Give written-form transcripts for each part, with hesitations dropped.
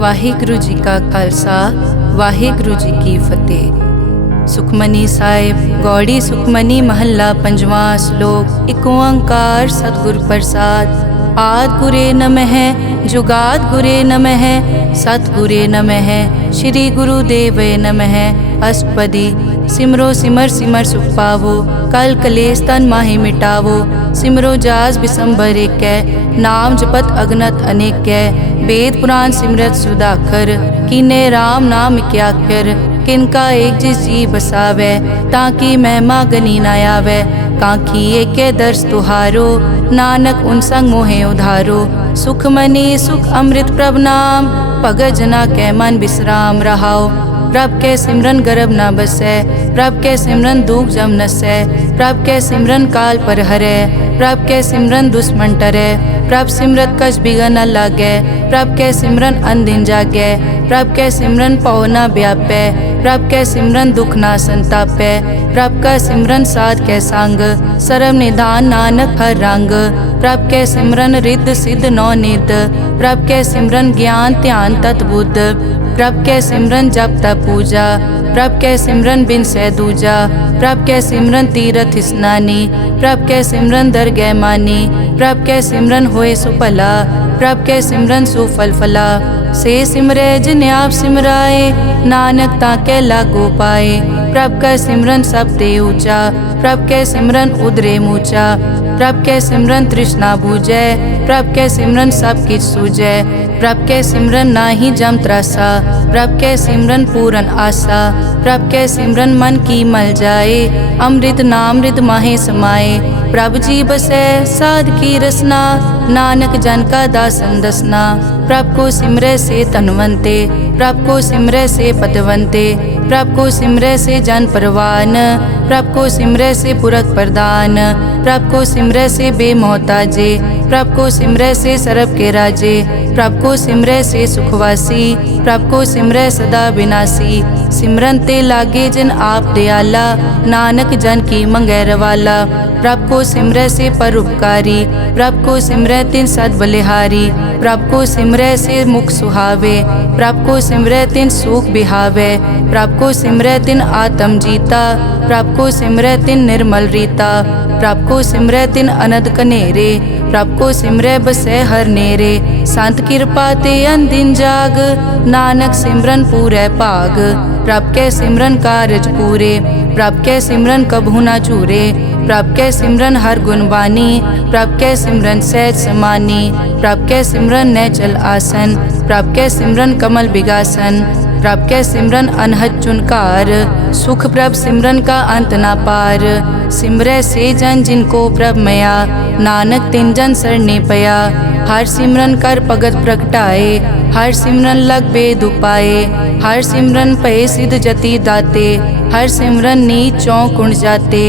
ਵਾਹਿਗੁਰੂ ਜੀ ਕਾ ਖਾਲਸਾ ਵਾਹਿਗੁਰੂ ਜੀ ਕੀ ਫਤਿਹ। ਸੁਖਮਨੀ ਸਾਹਿਬ ਗੌੜੀ ਸੁਖਮਨੀ ਮਹੱਲਾ ਪੰਜਵਾਂ ਸ਼ਲੋਕ। ਏਕ ਓੰਕਾਰ ਸਤਿਗੁਰ ਪ੍ਰਸਾਦ। ਆਦਿ ਗੁਰੇ ਨਮః ਜੁਗਾਦਿ ਗੁਰੇ ਨਮঃ ਸਤਿਗੁਰੇ ਨਮঃ ਸ਼੍ਰੀ ਗੁਰੂ ਦੇਵੇ ਨਮঃ। ਅਸ਼ਟਪਦੀ। ਸਿਮਰੋ ਸਿਮਰ ਸਿਮਰ ਸੁਖ ਪਾਵੋ ਕਲ ਕਲੇਸ਼ ਤਨ ਮਾਹਿ ਮਿਟਾਵੋ। ਸਿਮਰੋ ਜਾਸ ਬਿਸੰਬਰ ਏਕੈ ਨਾਮ ਜਪਤ ਅਗਨਤ ਅਨੇਕੈ। वेद पुराण सिमरत सुधाकर कीने राम नाम क्याकर। किनका एक जिस जी बसावै ताकि महिमा गनी न आवै। कांखी एके दर्श तुहारो नानक उन संग मोहे उधारो। सुख मनी सुख अमृत प्रभ नाम भगत जना कै मन विश्राम रहाओ। प्रभ के सिमरन गर्भ न बसै प्रभ के सिमरन दुख जम नसै। प्रभ के सिमरन काल पर हरै प्रभ के सिमरन दुश्मन टरै। प्रभ सिमरत कछ बिगन न लागै प्रभ के सिमरन अनदिन जागै। प्रभ के सिमरन पौ न व्यापै प्रभ के सिमरन दुख न संतापै। प्रभ का सिमरन साध के संग सर्व निधान नानक हर रंग। प्रभ के सिमरन रिद्ध सिद्ध नौ निध प्रभ के सिमरन ज्ञान ध्यान तत् बुद्ध। प्रभ के सिमरन जप तप पूजा प्रभ के सिमरन बिन सै दूजा। प्रभ के सिमरन तीरथ स्नानी प्रभ के सिमरन दरगह मानी। प्रभ के सिमरन होए सुफला प्रभ के सिमरन सुफल फला। से सिमरै जिन आप सिमराए नानक ताके लागो पाए। प्रभ का सिमरन सब ते ऊंचा प्रभ के सिमरन उदरे मूचा। प्रभ के सिमरन तृष्णा बूझै प्रभ के सिमरन सब किछ सूझै। प्रभ के सिमरन नाही जम त्रासा प्रभ के सिमरन पूरन आसा। प्रभ के सिमरन मन की मल जाए अमृत नामृत माहे समाए। प्रभ जी बसै साध की रसना नानक जन का दासन दसना। प्रभ को सिमरै से तनवंते प्रभ को सिमरै से पतवंते। प्रभ को सिमरै से जन परवान प्रभ को सिमरै से पुरख प्रदान। प्रभ को सिमरै से बेमोहताजे प्रभ को सिमरै से सरब के राजे। प्रभ को सिमरै से सुखवासी प्रभ को सिमरै सदा विनाशी। सिमरन ते लागे जिन आप दयाला नानक जन की मंगै रवाला। प्रभ को सिमरै से परोपकारी प्रभ को सिमरै तिन सद बलिहारी। प्रभ को सिमरै से मुख सुहावे प्रभ को सिमरै तिन सुख बिहावे। प्रभ को सिमरै तिन आत्म जीता प्रभ को सिमरै तिन निर्मल रीता। प्रभ को सिमरै तिन अनद कनेरे प्रभ को सिमरै बसै हर नेरे। संत कृपा ते अनदिन जाग नानक सिमरन पूरै भाग। प्रभ के सिमरन कारज पूरे प्रभ के सिमरन कभू न चूरे। प्रभ के सिमरन हर गुण बानी प्रभ के सिमरन सहज समानी। प्रभ के सिमरन नैचल आसन प्रभ के सिमरन कमल बिगासन। प्रभ के सिमरन अनहद चुनकार सुख प्रभ सिमरन का अंत ना पार। सिमरै से जन जिनको प्रभ मया नानक तिन जन सरने पया। हर सिमरन कर भगत प्रगटाए हर सिमरन लग बेद उपाए। हर सिमरन पए सिद्ध जति दाते हर सिमरन नीच चौं कुण जाते।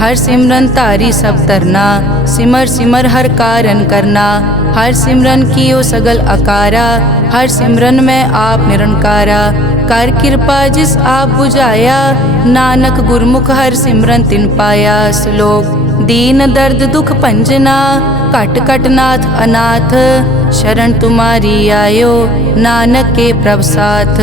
हर सिमरन तारी सब तरना सिमर सिमर हर कारण करना। हर सिमरन कियो सगल अकारा हर सिमरन में आप निरंकारा। कर कृपा जिस आप बुझाया नानक गुरमुख हर सिमरन तिन पाया। श्लोक। दीन दर्द दुख भंजना घट घट नाथ अनाथ। शरण तुम्हारी आयो नानक के प्रभ साथ।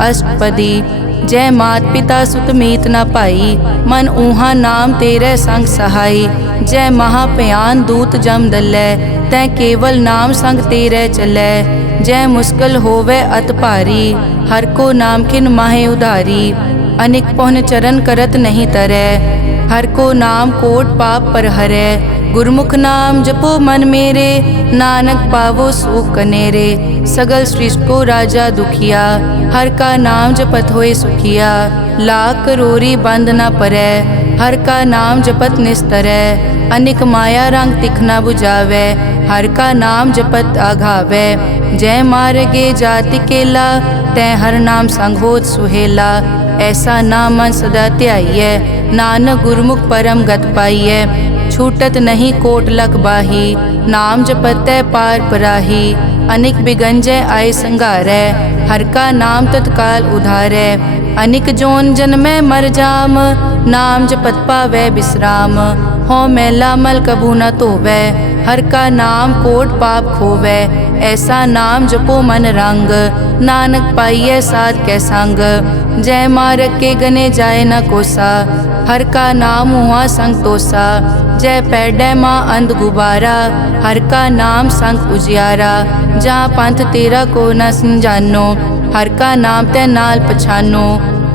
अष्टपदी। जय मात पिता सुत मीत न पाई मन ऊहा नाम तेरे संग सहाई। जय महाभयान दूत जम दलै तै केवल नाम संग तेरे चलै। जय मुश्किल होवे अत भारी हर को नाम खिन माहे उधारी। अनिक पौन चरण करत नहीं तरै हर को नाम कोट पाप पर हरै। गुरमुख नाम जपो मन मेरे नानक पावो सुख कनेरे। सगल सृष्टि को राजा दुखिया हर का नाम जपत होए सुखिया। लाख करोरी बंद न परै हर का नाम जपत निस्तरै। अनिक माया रंग तिखना बुझावै हर का नाम जपत आघावै। जय मार्गे जाति केला तै हर नाम संग होत सुहेला। ऐसा नाम मन सदा ध्याइयै नानक गुरमुख परम गत पाइयै। छूटत नहीं कोट लख बाही नाम जपतै पार पराही। अनिक बिगंजय आय संघारै हर का नाम तत्काल उधारै। अनिक जोन जन्मै मर जाम नाम जपत पावै विश्राम। हों मैला मल कबू न धोवै। हर का नाम कोट पाप खोवै। ऐसा नाम जपो मन रंग, नानक पाइयै साध कै संग। जय मारग के गने जाए न कोसा, हर का नाम हुआ संग तोसा। जय पैडै माँ अंध गुबारा, हर का नाम संग उजियारा। जहाँ पंथ तेरा को न समझानो, हर का नाम तै नाल पछानो।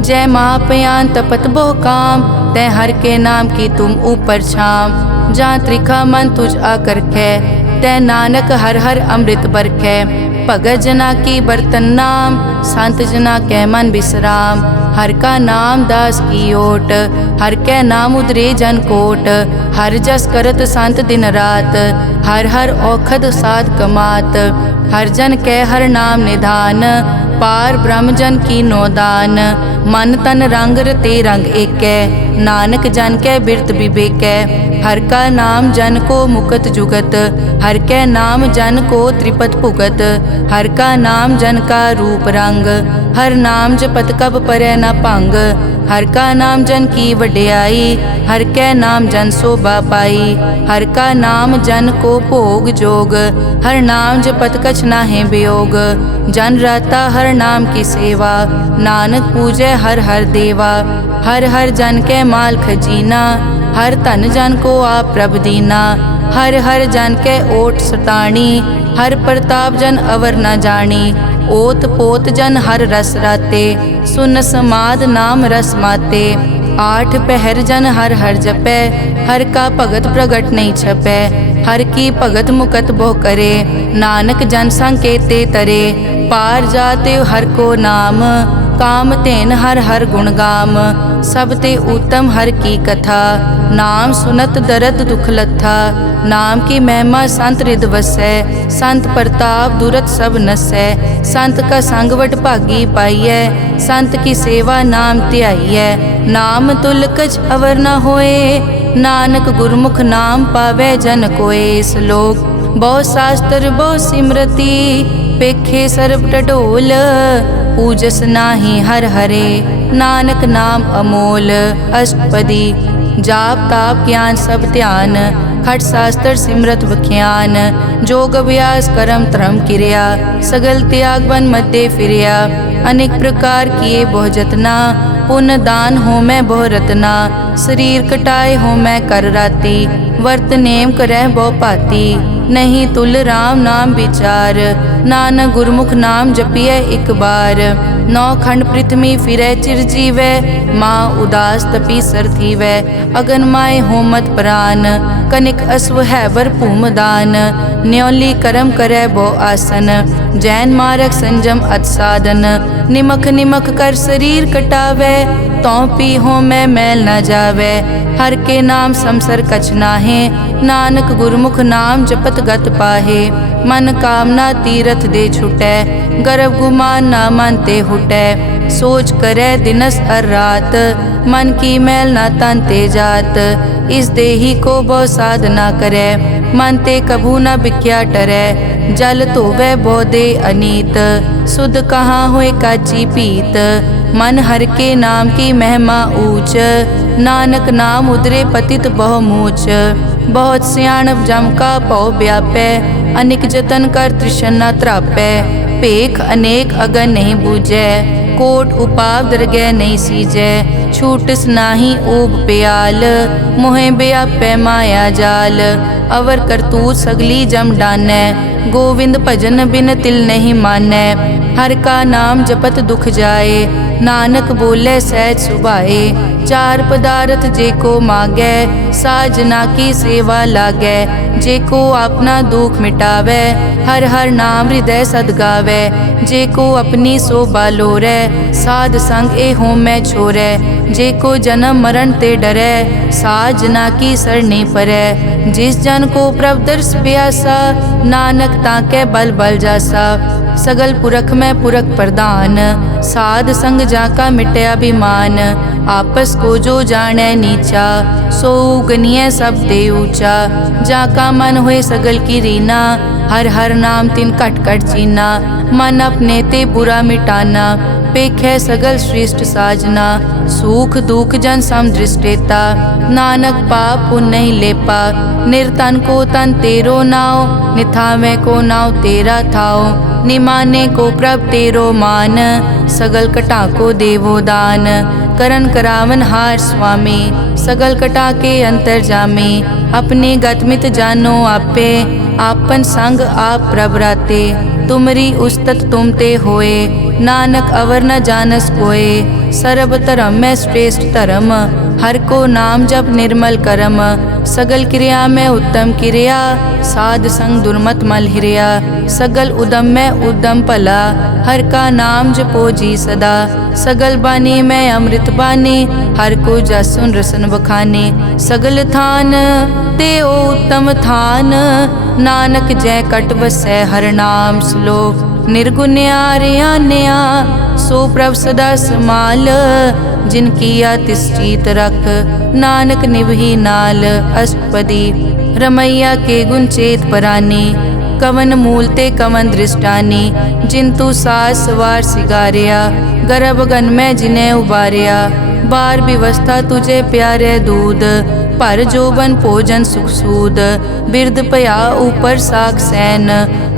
जय महापयान तपत बहु काम, तै हर के नाम की तुम ऊपर छाम। जहाँ त्रिखा मन तुझ आकर कै, तै नानक हर हर अमृत बरखै। भगत जना की बर्तन नाम, संत जना कै मन विश्राम। हर का नाम दास की ओट, हर कै नाम उदरे जन कोट। हर जस करत संत दिन रात, हर हर औखद साध कमात। हर जन कै हर नाम निधान, पार ब्रह्म जन की नोदान। मन तन रंग रते रंग एकै, नानक जन कै बिरत विवेकै। हर का नाम जन को मुकत जुगत, हर कै नाम जन को त्रिपत भुगत। हर का नाम जन का रूप रंग, हर नाम जपत कब परै न भंग। हर का नाम जन की वड्याई, हर कै नाम जन शोभा पाई। हर का नाम जन को भोग जोग, हर नाम जपत कछ नाहि वियोग। जन राता हर नाम की सेवा, नानक पूजै हर हर देवा। हर हर जन कै माल खजीना, हर धन जन को आप प्रभ दीना। हर हर जन कै ओट सताणी, हर प्रताप जन अवर न जानी। ओत पोत जन हर रस राते, सुन समाद नाम रस माते। आठ पहर जन हर हर जपै, हर का भगत प्रगट नहीं छपै। हर की भगत मुकत बहु करे, नानक जन संकेते तरे। पार जाते हर को नाम, काम तेन हर हर गुण गाम। सब ते उत्तम हर की कथा, नाम सुनत दरद दुख लथा। नाम की महिमा संत रिद वसै, संत प्रताप दुरत सब नसै। संत का संग वड भागी पाइयै, संत की सेवा नाम ध्याइयै। नाम तुल कछ अवर न होए, नानक गुरमुख नाम पावै जन कोय। श्लोक बहु शास्त्र बहु सिमरति, पेखे सर्ब टडोल। पूजस नाही हर हरे, नानक नाम अमोल। अष्टपदी जाप ताप ज्ञान सब ध्यान, खट शास्त्र सिमरत विख्यान। जोग अभ्यास करम धर्म क्रिया, सगल त्याग बन मध्य फिरिया। अनेक प्रकार किए बहु जतना, पुण्य दान हो मैं बहु रतना। शरीर कटाए हो मैं कर राती, वर्त नेम करह बहु पाती। नहीं तुल राम नाम विचार, नानक गुरमुख नाम जपिए एक बार। नौ खंड पृथ्वी फिरै चिरजीवै, माँ उदास तपी सर थीवै। अगन माय होमत प्राण, कनिक अश्व हैवर भूम दान। न्योली करम करै बहु आसन, जैन मारक संजम अत साधन। निमख निमख कर शरीर कटावै, तौ पी हो मैं मैल न जावै। हर के नाम समसर कछ नाहे, नानक गुरमुख नाम जपत गत पाहे। मन कामना तीरथ दे छुटै, गर्भ गुमान ना मन ते हुटै। सोच करे दिनस अर रात, मन की मैल ना तन ते जात। इस देही को बहु साधना करे, मन ते कभू न बिख्या टरै। जल धोवै बहु दे अनीत, सुध कहाँ होए काची पीत। मन हर के नाम की महिमा ऊंच, नानक नाम उदरे पतित बहु मूच। बहुत सियाणप जम का पौ व्यापै, अनेक जतन कर तृष्णा त्रापै। पेख अनेक अगन नहीं बूझै, कोट उपाव दरगह नहीं सीजै। छूटस नाही ऊब प्याल, मोहे व्यापै माया जाल। अवर करतूत सगली जम डानै, गोविंद भजन बिन तिल नहीं मानै। हर का नाम जपत दुख जाए, नानक बोले सहज सुभाए। चार पदार्थ जे को मांगै, साजना की सेवा लागै। जे को अपना दुख मिटावै, हर हर नाम हृदय सद गावै। जे को अपनी शोभा लोरै, साध संग ए होमै छोरै। जे को जन्म मरण ते डरै, साजना की सरनी परै। जिस जन को प्रभ दर्श प्यासा, नानक ताकै बल बल जासा। सगल पुरख में पुरख प्रधान, साध संग जाका मिटया अभिमान। आपस को जो जाने नीचा, सो गनिय सब ते ऊंचा। जाका मन होए सगल की रीना, हर हर नाम तिन कट कट चीना। मन अपने ते बुरा मिटाना, पेखै सगल श्रेष्ठ साजना। सुख दुख जन सम दृष्टेता, नानक पाप पुण्य नहीं लेपा। निर्तन को तन तेरो नाव, निथावे को नाव तेरा थाओ। निमाने को प्रभ तेरो मान, सगल कटा को देवो दान। करन करावन हार स्वामी, सगल कटा के अंतर जामे। अपने गतमित जानो आपे, आपन संग आप प्रभ राते। तुमरी उस्तत तुम ते होए, नानक अवर न जानस कोए। सर्ब धर्म में श्रेष्ठ धर्म, हर को नाम जप निर्मल करम। सगल क्रिया में उत्तम क्रिया, साध संग दुर्मत मल हिरिया। सगल उदम में उद्दम भला, हर का नाम जपो जी सदा। सगल बानी में अमृत बानी, हर को जस सुन रसन बखाने। सगल थान ते ओ उत्तम थान, नानक जय कट बसै हर नाम श्लोक। निर्गुण्या रियान्या, सो प्रभ सदा समाल। जिनकी या तिस चीत रख, नानक निभही नाल। अष्टपदी रमैया के गुण चेत परानी, कवन मूल ते कवन दृष्टानी। जिंतु सास सवार सिगारिया, गर्भ गन में जिन्हें उबारिया। बार व्यवस्था तुझे प्यारे दूध, पर जोबन भोजन सुख सूद। बिरद पया ऊपर साक सैन,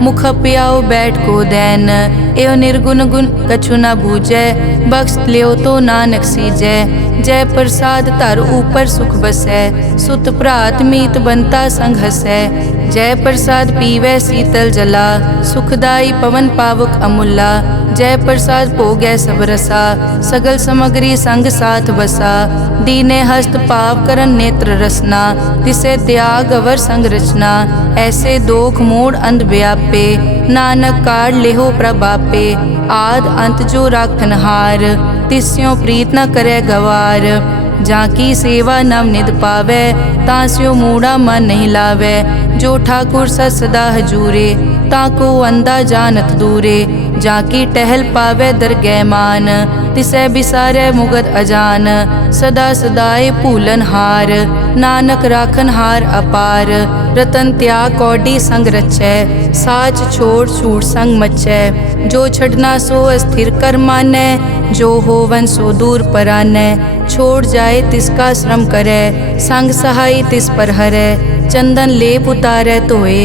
मुख पियाओ बैठ को दैन। एव निर्गुण गुण कछु न बूझै, बख्श लियो तो नानक सीजै। जय प्रसाद धर ऊपर सुख बसै, सुत भ्रात मीत बनता संग हसै। जय प्रसाद पीवै शीतल जला, सुखदाई पवन पावक अमूला। जय प्रसाद भोगै सब रसा, सगल समग्री संग साथ बसा। दीने हस्त पाव करन नेत्र रसना, तिसे त्याग अवर संग रचना। ऐसे दोख मूढ़ अंध व्यापे, नानक काढ़ लेहो प्रभापे। आद अंत जो राखनहार, तिस्यों प्रीत न करे गवार। जाकी सेवा नव निध पावै, तास्यो मूढ़ा मन नहीं लावै। जो ठाकुर सदा हजूरे, ताको अंधा जानत दूरे। जाकी टहल पावै दरगह मान, तिसै बिसारै मुगत अजान। सदा सदाए भूलन हार, नानक राखन हार अपार। रतन त्याग कौडी संग रचै, साच छोड़ छूट संग मचै। जो छड़ना सो अस्थिर कर मानै, जो होवन सो दूर परानै। छोड़ जाए तिसका श्रम करै, संग सहाय तिस पर हरै। चंदन लेप उतारै धोए,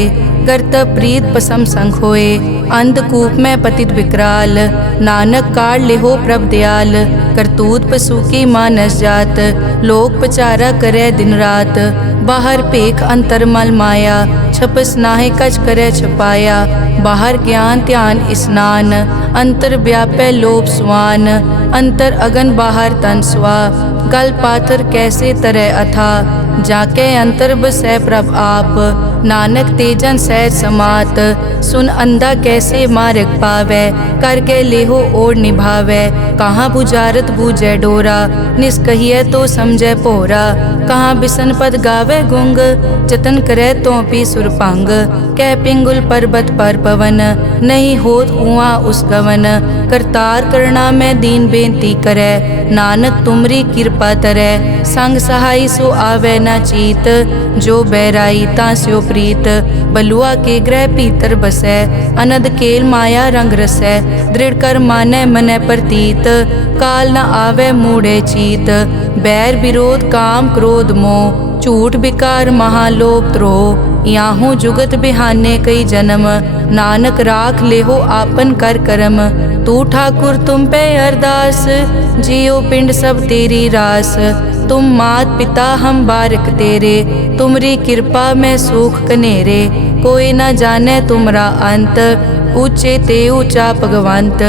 करतब प्रीत पसम संग होए। अंधकूप में पतित विकराल, नानक काढ़ लेहो प्रभ दयाल। करतूत पशु की मानस जात, लोक पचारा करे दिन रात। बाहर पेख अंतर मल माया, छपस नाहे कच करे छपाया। बाहर ज्ञान ध्यान स्नान, अंतर व्यापै लोभ स्वान। अंतर अगन बाहर तन स्वा, गल पाथर कैसे तरह अथा। जाके अंतर बसै प्रभ आप, नानक तेजन सैर समात। सुन अंधा कैसे मार्ग पावै, करके लेहो ओर निभावै। कहाँ बुझारत बूझै डोरा, निष्कहिए तो समझै पोरा। कहाँ बिसन पद गावै गुंग, जतन करे तो पी सुरपंग। कै पिंगुल पर्वत पर पवन, नहीं होत कुआं उस गवन। करतार करना में दीन बेनती करे, नानक तुमरी कृपा तरै। संग सहाय सो आवे न चीत, जो बैराई तास्यो प्रीत। बलुआ के ग्रह पीतर बसै, अनद केल माया रंग रसै। दृढ़ कर मानै मनै प्रतीत, काल न आवे मूढ़े चीत। बैर विरोध काम क्रोध मोह, झूठ विकार महालोभ द्रोह। याहू जुगत बिहाने कई जन्म, नानक राख लेहो आपन कर करम। तू ठाकुर तुम पे अरदास, जियो पिंड सब तेरी रास। तुम मात पिता हम बारक तेरे, तुमरी कृपा में सुख कनेरे। कोई न जाने तुमरा अंत, ऊंचे ते ऊंचा भगवंत।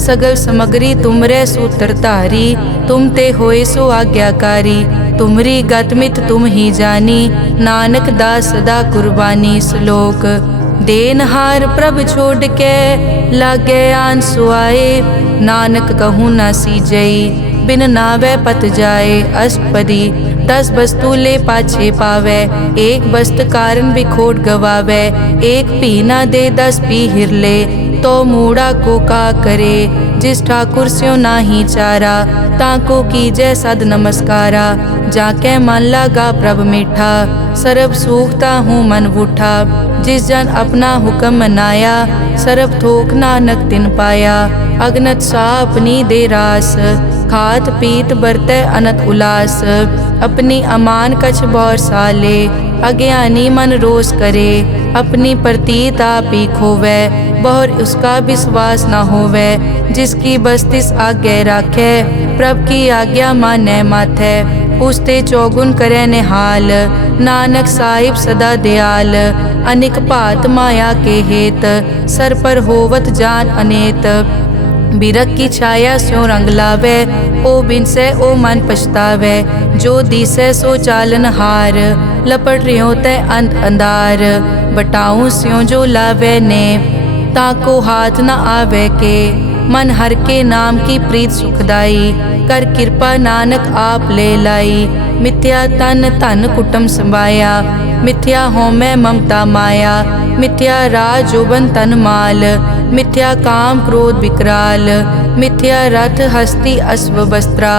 सगल समग्री तुमरे सूत्र धारी, तुम ते होए सो आज्ञाकारी। तुमरी गतमित तुम ही जानी, नानक दास सदा कुर्बानी। श्लोक देनहार प्रभ छोड़ के, लागे आन सुआए। नानक कहूँ न सीजई, बिन नावे पत जाए। अष्टपदी 10 वस्तु ले पाछे पावे, एक वस्त कारण बिखोट गवावे। एक पी न दे 10 पी हिरले, तो मूड़ा को का करे। जिस ठाकुर स्यों नाही चारा, ताको कीजै सद नमस्कारा। जाके मन लागा प्रभ मीठा, सरब सूखता हूँ मन बूठा। जिस जन अपना हुक्म मनाया, सरब थोक नानक तिन पाया। अगनत सा अपनी दे रास, खात पीत बरतै अनत उलास। अपनी अमान कछ बौर साले, अज्ञानी मन रोस करे। अपनी प्रतीत आप ही खोवै, बहुर उसका विश्वास न होवै। जिसकी बस्तिस आज्ञा राखै, प्रभ की आज्ञा मानै माथै। उसते चौगुन करे निहाल, नानक साहिब सदा दयाल। अनिक भात माया के हेत, सर पर होवत जान अनेत। बिरख की छाया स्यों रंग लावे, ओ बिनसे ओ मन पछतावे। जो दिसै सो चालन हार, लपट रियो तै अंत अंधार। बटाऊं स्यों जो लावे ने, ताको हाथ न आवे के। मन हर के नाम की प्रीत सुखदाई, कर कृपा नानक आप ले लाई। मिथ्या तन धन कुटुम संभाया, मिथ्या होमै ममता माया। मिथ्या राज जोबन तन माल, मिथ्या काम क्रोध विकराल। मिथ्या रथ हस्ती अश्व वस्त्रा,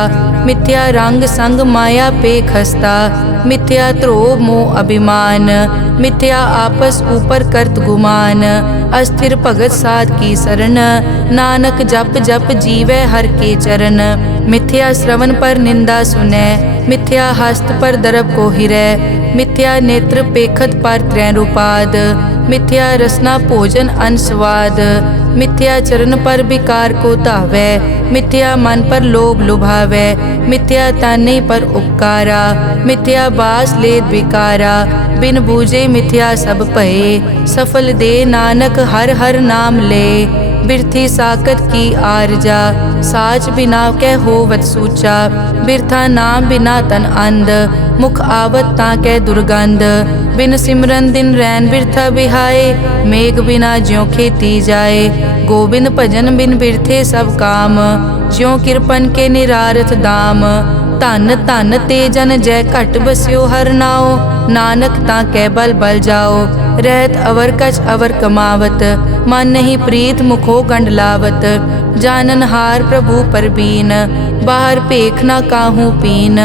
मिथ्या रंग संग माया पे खस्ता। मिथ्या ध्रोह मोह अभिमान, मिथ्या आपस ऊपर करत गुमान। अस्थिर भगत साध की शरण, नानक जप जप जीवै हर के चरण। मिथ्या श्रवण पर निंदा सुनै, मिथ्या हस्त पर दरब को हिरै। मिथ्या नेत्र पेखत पर त्रैन रूपाद, मिथ्या रसना भोजन अन स्वाद। मिथ्या चरण पर विकार को धावै, मिथ्या मन पर लोभ लुभावै। मिथ्या ताने पर उपकारा, मिथ्या बास लेत विकारा। बिन बूझे मिथ्या सब भये, सफल दे नानक हर हर नाम ले। बिरथी साकत की आरजा, साच बिना कै होवत सूचा। बिरथा नाम बिना तन अंध, मुख आवत ताकै दुर्गंध। बिन सिमरन दिन रैन बिरथा बिहाए, मेघ बिना ज्यों खेती जाए। गोबिंद भजन बिन बिरथे सब काम, ज्यों किरपन के निरारथ दाम। धन धन ते जन जय घट बस्यो हर नाओ, नानक ताकै बल बल जाओ। रहत अवर कछ अवर कमावत, मन नहीं प्रीत मुखो गंड लावत। जानन हार प्रभु परबीन, बाहर पेख न काहू पीन।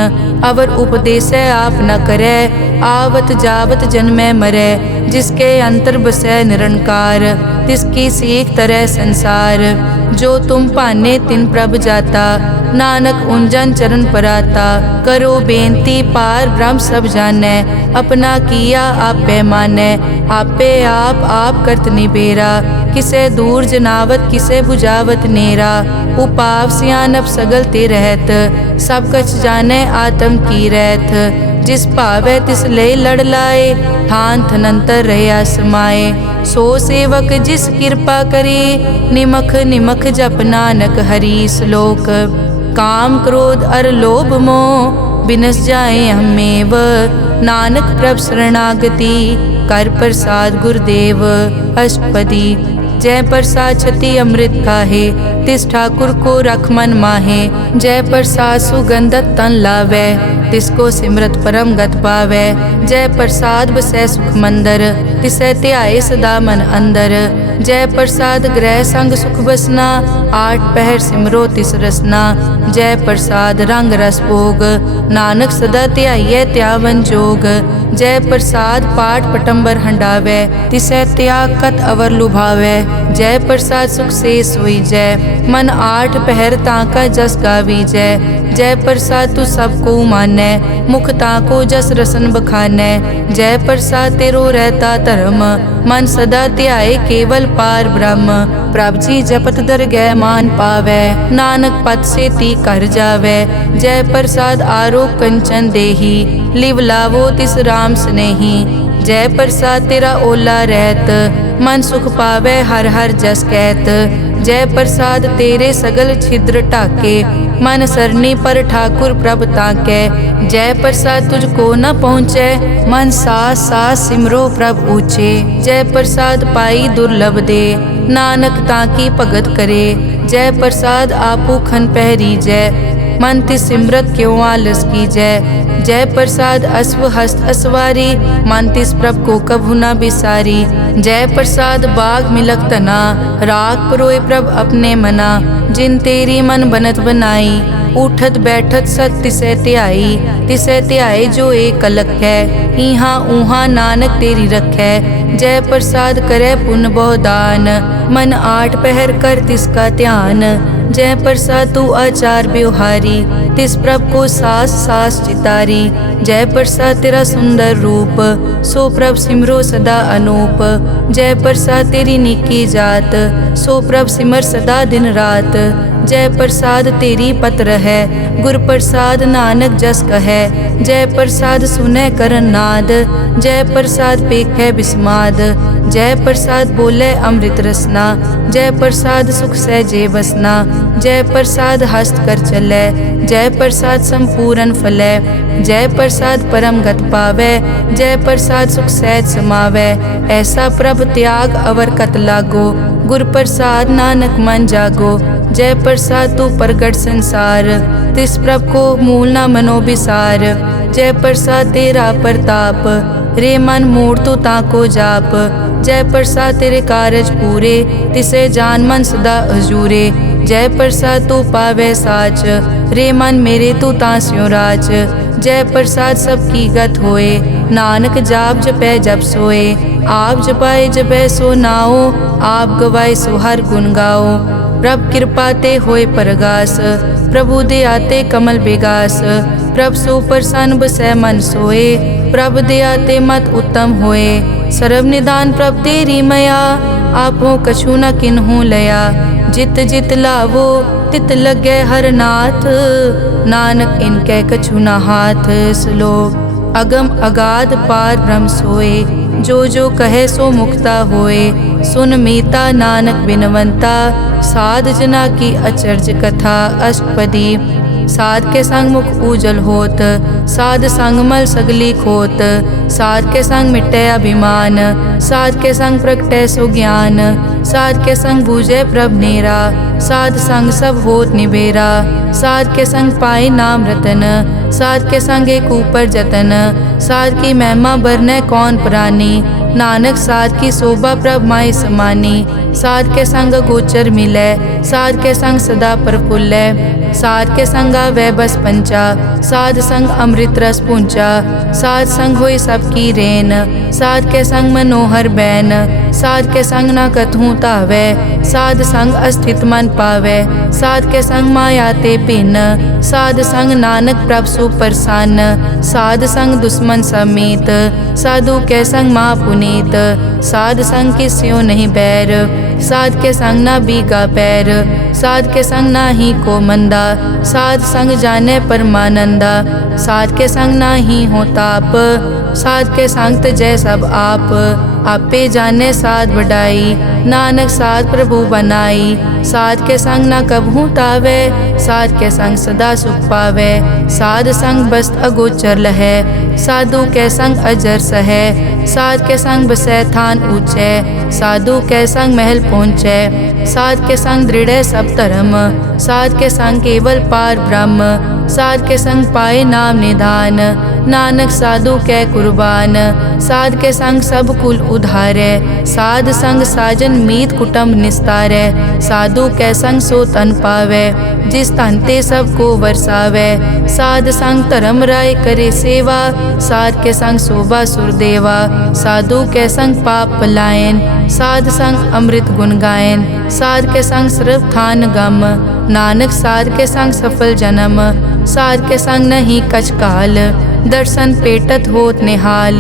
अवर उपदेसै आप न करै, आवत जावत जन्मै मरै। जिसके अंतर बसै निरंकार, तिसकी सीख तरह संसार। जो तुम भाने तिन प्रभ जाता, नानक उंजन चरण पराता। करो बेनती पार ब्रह्म सब जानै, अपना किया आपे मानै। आपे आप करत निबेरा, किसे दूर जनावत किसे बुझावत नेरा। उपाव सियानप सगल ते रहत, सब कछ जानै आत्म की रहत। जिस भावै तिस ले लड़ लाए, थान थनंतर रहया समाए। सो सेवक जिस कृपा करे, निमख निमख जप नानक हरि श्लोक। काम क्रोध अर लोभ मोह, बिनस जाए हमेव। नानक प्रभ शरणागति, कर प्रसाद गुरुदेव। अष्टपदी। जय प्रसाद छति अमृत खाहे, तिस ठाकुर को रख मन माहे। जय प्रसाद सुगंधत तन लावै, तिसको सिमरत परम गत पावै। जय प्रसाद बसै सुख मंदर, तिसै ध्याए सदा मन अंदर। जय प्रसाद ग्रह संग सुख बसना, आठ पहर सिमरो तिस रसना। जय प्रसाद रंग रस भोग, नानक सदा ध्याइयै त्यावन जोग। जय प्रसाद पाठ पटंबर हंडावै, तिसै त्याग कत अवर लुभावै। जय प्रसाद सुख से सोई जय, मन आठ पहर ताका जस गावी जय। जय प्रसाद तू सबको मानै, मुख ताको जस रसन बखानै। जय प्रसाद तेरो रहता धर्म, मन सदा ध्याए केवल पार ब्रह्म। प्रभ जी जपत दरगह मान पावै, नानक पद से ती कर जावै। जय प्रसाद आरोग कंचन देही, लिव लावो तिस राम स्नेही। जय प्रसाद तेरा ओला रहत, मन सुख पावै हर हर जस कहत। जय प्रसाद तेरे सगल छिद्र ढाके, मन सरनी पर ठाकुर प्रभ ताकै। जय प्रसाद तुझको न पहुँचै, मन सास सास सिमरो प्रभ ऊँचे। जय प्रसाद पाई दुर्लभ दे, नानक ताकी भगत करे। जय प्रसाद आपू खन पहरी जय, मन तिस सिमरत क्यों आलस की जय। जय प्रसाद अश्व हस्त असवारी, मन तिस प्रभ को कभु न बिसारी। जय प्रसाद बाग मिलक तना, राग परोए प्रभ अपने मना। जिन तेरी मन बनत बनाई, उठत बैठत सत तिसै ध्याई। तिसै ध्याए जो एक अलख है, इहाँ ऊहाँ नानक तेरी रखै। जय प्रसाद करे पुन बहुदान, मन आठ पहर कर तिसका ध्यान। जय प्रसाद तू आचार व्यवहारी, तिस प्रभ को सास सास चितारी। जय प्रसाद तेरा सुंदर रूप, सो प्रभ सिमरो सदा अनूप। जय प्रसाद तेरी निकी जात, सो प्रभ सिमर सदा दिन रात। जय प्रसाद तेरी पत्र है, गुर प्रसाद नानक जस कहे। जय प्रसाद सुनै करन नाद, जय प्रसाद पेखै बिस्माद। जय प्रसाद बोले अमृत रसना, जय प्रसाद सुख सहजे बसना। जय प्रसाद हस्त कर चलै, जय प्रसाद संपूर्ण फलै। जय प्रसाद परम गत पावै, जय प्रसाद सुख सहज समावै। ऐसा प्रभ त्याग अवर कत लागो, गुर प्रसाद नानक मन जागो। जय प्रसाद तू प्रगट संसार, तिस प्रभ को मूल न मनो बिसार। जय प्रसाद तेरा प्रताप, रे मन मूड तू ताको जाप। जय प्रसाद तेरे कारज पूरे, तिसे जान मन सदा हजूरे। जय प्रसाद तू पावे साच, रे मन मेरे तू तास्यों राज। जय प्रसाद सबकी गत होए, नानक जाप जपै जप सोए। आप जपाए जपै सो नाओ, आप गवाए सो हर गुण गाओ। प्रभ कृपा ते होए परगास, प्रभु दे आते कमल बेगास। प्रभ सो प्रसन्न बसै मन सोए, प्रभ दे आते मत उत्तम होए। सर्व निदान प्रभ तेरी मया, आपो कछु न किन्हू लया। जित जित लावो तित लगे हर नाथ, नानक इनके कछु न हाथ। श्लोक अगम अगाध पार ब्रह्म सोए, जो जो कहे सो मुक्ता होए। सुन मीता नानक बिनवंता, साध जना की अचर्ज कथा। अष्टपदी साध के संग मुख उजल होत, साध संग मल सगली खोत। साध के संग मिटे अभिमान, साध के संग प्रगटे सो ज्ञान। साध के संग बूझे प्रभ नेरा, साध संग सब होत निबेरा। साध के संग पाए नाम रतन, साध के संग एक ऊपर जतन। साध की महिमा बरने कौन प्राणी, नानक साध की शोभा प्रभ माई समानी। साध के संग गोचर मिलै, साध के संग सदा प्रफुल्लै। साध के संग वै बस पंचा, साध संग अमृत रस पूंचा। साध संग होई सबकी रेन, साध के संग मनोहर बैन। साध के संग न कथूँ तावै, साध संग अस्थित मन पावै। साध के संग माया ते भिन्न, साध संग नानक प्रभ सुप्रसन्न। साध संग दुश्मन समीत, साधु के संग महा पुनीत। साध संग किस्यों नहीं बैर, साध के संग ना बीगा पैर। साध के संग ना ही को मंदा, साध संग जाने परमानंदा। साध के संग ना ही हो ताप, साध के संग तजै सब आप। आपे जाने साध बढ़ाई, नानक साध प्रभु बनाई। साध के संग ना कबहू तावै, साध के संग सदा सुख पावै। साध संग बस्त अगोचर लहै, साधु के संग अजर सहै। साध के संग बसै थान ऊंचे, साधु के संग महल पहुँचै। साध के संग दृढ़ सब धर्म, साध के संग केवल पार ब्रह्म। साध के संग पाए नाम निधान, नानक साधु कै कुर्बान। साध के संग सब कुल उधारै, साध संग साजन मीत कुटुंब निस्तारै। साधु कै संग सो तन पावै, जिस तन ते सब को वरसावै। साध संग धर्म राय करे सेवा, साध के संग शोभा सुरदेवा। साधु के संग पाप पलायन, साध संग अमृत गुण गायन। साध के संग सर्व थान गम, नानक साध के संग सफल जन्म। साध के संग नहीं कछ काल, दर्शन पेटत होत निहाल।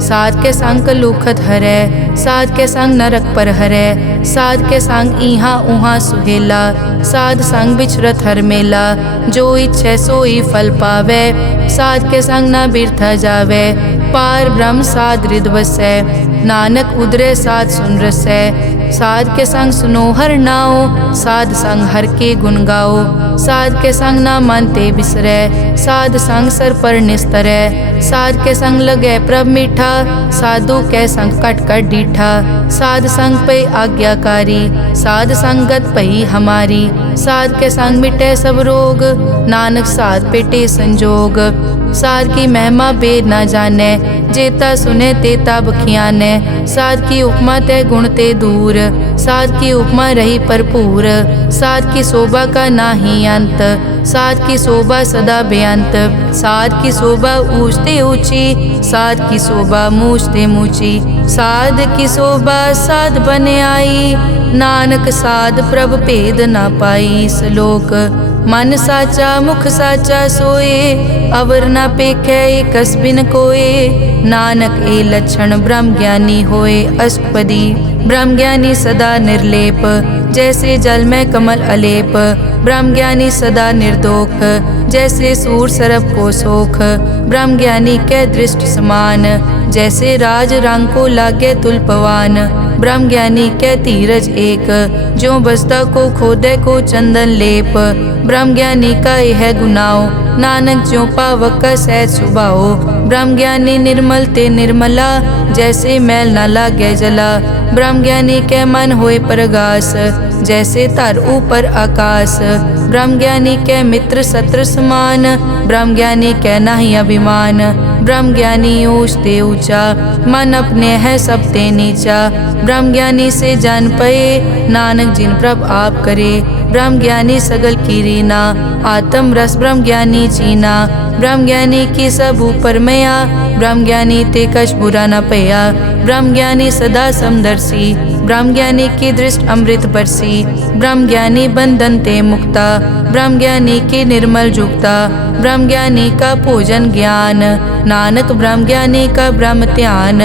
साध के संग कलुखत हरै, साध के संग नरक पर हरै। साध के संग इहाँ उहाँ सुहेला, साध संग बिछरत हर मेला। जो इच्छै सोई फल पावै, साध के संग न बिरथा जावै। पार ब्रह्म साध हृद वसै, नानक उदरे साध सुन रसै। साध के संग सुनो हर नाओ, साध संग हर के गुण गाओ। साध के संग ना मन ते बिसरै, साध संग सर पर निस्तरै। साध के संग लगे प्रभ मीठा, साधु के संग कट कट डीठा। साध संग पे आज्ञाकारी, साध संगत पई हमारी। साध के संग मिटे सब रोग, नानक साध पेटे संजोग। साध की महिमा बेद न जाने, जेता सुने तेता बखियाने। साध की उपमा ते गुण ते दूर, साध की उपमा रही भरपूर। साध की शोभा का नाही अंत, साध की शोभा सदा बेअंत। साध की शोभा ऊंचते ऊंची, साध की शोभा मूछते मूची। साध की शोभा साध बने आई, नानक साध प्रभ भेद ना पाई। श्लोक मन साचा मुख साचा सोए, अवर ना पेखे एकस बिन कोए। नानक ए लक्षण ब्रह्म ज्ञानी होए। अष्टपदी ब्रह्म ज्ञानी सदा निर्लेप, जैसे जल में कमल अलेप। ब्रह्म ज्ञानी सदा निर्दोख, जैसे सूर सरप को सोख। ब्रह्म ज्ञानी के दृष्ट समान, जैसे राज रंग को लागे तुलपवान। ब्रह्म ज्ञानी के धीरज एक, जो बसता को खोदे को चंदन लेप। ब्रह्म ज्ञानी का यह गुनाओ, नानक ज्यों पावक का सहज सुभाओ। ब्रह्म ज्ञानी निर्मल ते निर्मला, जैसे मैल न लागे जला। ब्रह्म ज्ञानी के मन होए परगास, जैसे तर ऊपर आकाश। ब्रह्म ज्ञानी के मित्र शत्रु समान, ब्रह्म ज्ञानी के नाही अभिमान। ब्रह्म ज्ञानी ऊंच ते ऊंचा, मन अपने है सब ते नीचा। ब्रह्म ज्ञानी से जान पए, नानक जिन प्रभ आप करे। ब्रह्म ज्ञानी सगल की रीना, आत्म रस ब्रह्म ज्ञानी चीना। ब्रह्म ज्ञानी की सब ऊपर मया, ब्रह्म ज्ञानी ते कछ बुरा न पया। ब्रह्म ज्ञानी सदा समदर्शी, ब्रह्म ज्ञानी की दृष्टि अमृत बरसी। ब्रह्म ज्ञानी बंधन ते मुक्ता, ब्रह्म ज्ञानी की निर्मल जुक्ता। ब्रह्म ज्ञानी का पूजन ज्ञान, नानक ब्रह्म ज्ञानी का ब्रह्म ध्यान।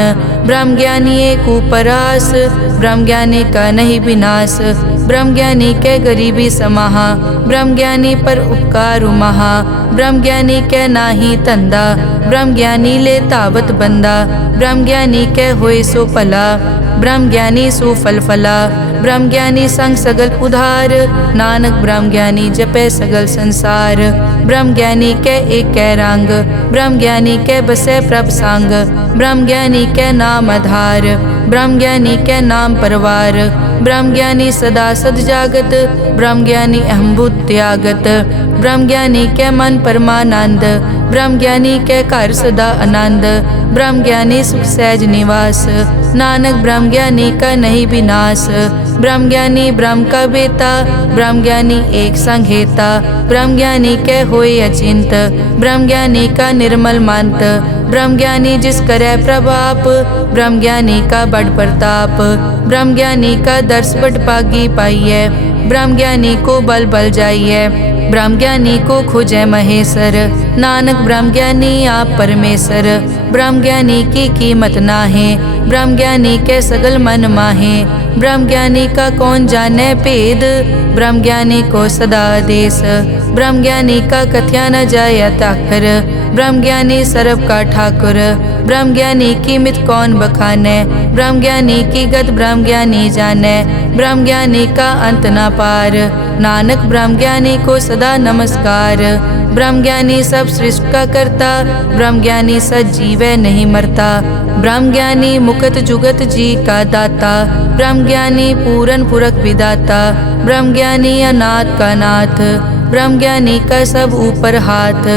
ब्रह्म ज्ञानी एक उपरास, ब्रह्म ज्ञानी का नहीं विनाश। ब्रह्म ज्ञानी के गरीबी समाहा, ब्रह्म ज्ञानी पर उपकार महा। ब्रह्म ज्ञानी के नाही तंदा, ब्रह्म ज्ञानी ले तावत बंदा। ब्रह्म ज्ञानी के होए सो पला, ब्रह्म ज्ञानी सुफल फला। ब्रह्म ज्ञानी संग सगल उधार, नानक ब्रह्म ज्ञानी जपे सगल संसार। ब्रह्म ज्ञानी के एक कै रंग, ब्रह्म ज्ञानी के बसे प्रभ संग। ब्रह्म ज्ञानी के नाम आधार, ब्रह्म ज्ञानी के नाम परवार। ब्रह्म ज्ञानी सदा सद जागत, ब्रह्म ज्ञानी अहम्भूत त्यागत। ब्रह्म ज्ञानी के मन परमानंद, ब्रह्म ज्ञानी के घर सदा आनंद। ब्रह्म ज्ञानी सुख सहज निवास, नानक ब्रह्म ज्ञानी का नहीं विनाश। ब्रह्म ज्ञानी ब्रह्म का बेटा, ब्रह्म ज्ञानी एक संग हेता। ब्रह्म ज्ञानी के होए अचिंत, ब्रह्म ज्ञानी का निर्मल मंत। ब्रह्म ज्ञानी जिस करे प्रभाप, ब्रह्म ज्ञानी का बड़ प्रताप। ब्रह्म ज्ञानी का दर्श बड़ पागी पाइये, ब्रह्म ज्ञानी को बल बल जाइए। ब्रह्म ज्ञानी को खोजे महेश्वर, नानक ब्रह्म ज्ञानी आप परमेश्वर। ब्रह्म ज्ञानी की कीमत नाहे, ब्रह्म ज्ञानी के सगल मन माहे। ब्रह्म ज्ञानी का कौन जाने भेद, ब्रह्म ज्ञानी को सदा आदेश। ब्रह्म ज्ञानी का कथ्या न जाय ताकर, ब्रह्म ज्ञानी सर्व का ठाकुर। ब्रह्म ज्ञानी की मित कौन बखाने, ब्रह्म ज्ञानी की गत ब्रह्म ज्ञानी जाने। ब्रह्म ज्ञानी का अंत न पार, नानक ब्रह्म ज्ञानी को सदा नमस्कार। ब्रह्म ज्ञानी सब सृष्टि का करता, ब्रह्म ज्ञानी सजीवै नहीं मरता। ब्रह्म ज्ञानी मुकत जुगत जी का दाता, ब्रह्म ज्ञानी पूरन पुरख विदाता। ब्रह्म ज्ञानी अनाथ का नाथ, ब्रह्म ज्ञानी का सब ऊपर हाथ।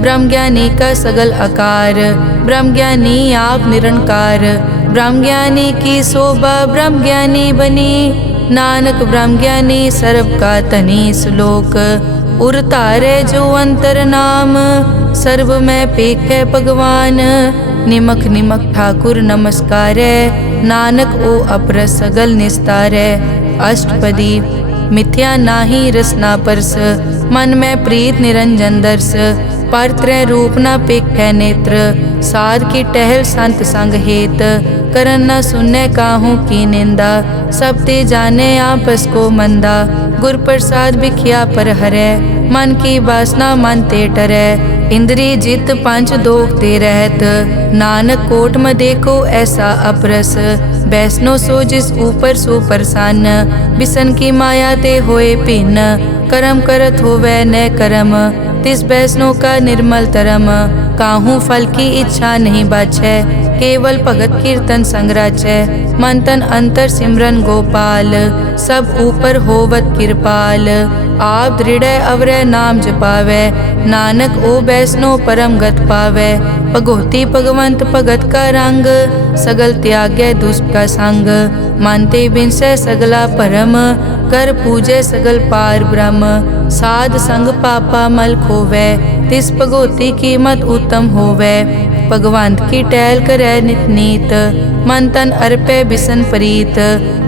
ब्रह्म ज्ञानी का सगल आकार, ब्रह्म ज्ञानी आप निरंकार। ब्रह्म ज्ञानी की शोभा ब्रह्म ज्ञानी बनी, नानक ब्रह्म ज्ञानी सर्व का तनी। श्लोक उर तारे जो अंतर नाम, सर्व में पेखे भगवान। निमक निमक ठाकुर नमस्कारे, नानक ओ अपर सगल निस्तारे। अष्टपदी मिथ्या नाही रसना परस, मन में प्रीत निरंजन दर्श। पर त्रय रूप न पेखे नेत्र, साध की टहल संत संग हेत। करन न सुनने काहू की निंदा, सब ते जाने आपस को मंदा। गुर प्रसाद बिखिया पर हरे, मन की वासना मन ते टरे। इंद्री जित पंच दोख ते रहत, नानक कोट में देखो ऐसा अपरस। वैष्णो सो जिस ऊपर सो प्रसन्न, बिसन की माया ते होए भिन्न। कर्म करत होवे न कर्म, तिस बैष्णो का निर्मल तरम, काहू फल की इच्छा नहीं बाछै। केवल भगत कीर्तन संग्राचै, मन तन अंतर सिमरन गोपाल, सब ऊपर होवत कृपाल। आप दृढ़ अवरै नाम जपावै, नानक ओ बैष्णो परम गत पावै। भगोती भगवंत भगत का रंग, सगल त्यागै दुष्ट का संग। मानते बिनसै सगला परम, कर पूजै सगल पार ब्रह्म। साध संग पापा मल खोवै, तिस भगोती कीमत उत्तम होवै। भगवंत की टहल करै नित नीत, मन तन अर्पै बिसन प्रीत।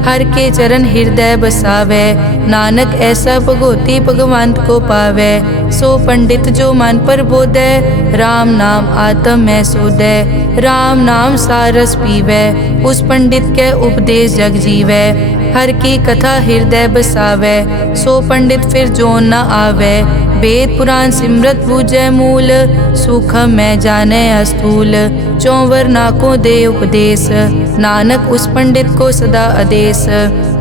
हर के चरण हृदय बसावै, नानक ऐसा भगोती भगवंत को पावै। सो पंडित जो मन पर बोधै, राम नाम आत्म में सोधै। राम नाम सारस पीवै, उस पंडित के उपदेश जग जीवै। हर की कथा हृदय बसावै, सो पंडित फिर जोन न आवै। वेद पुराण सिमरत बूझै मूल, सूखम मैं जाने अस्थूल। चौवर ना को दे उपदेश, नानक उस पंडित को सदा आदेश।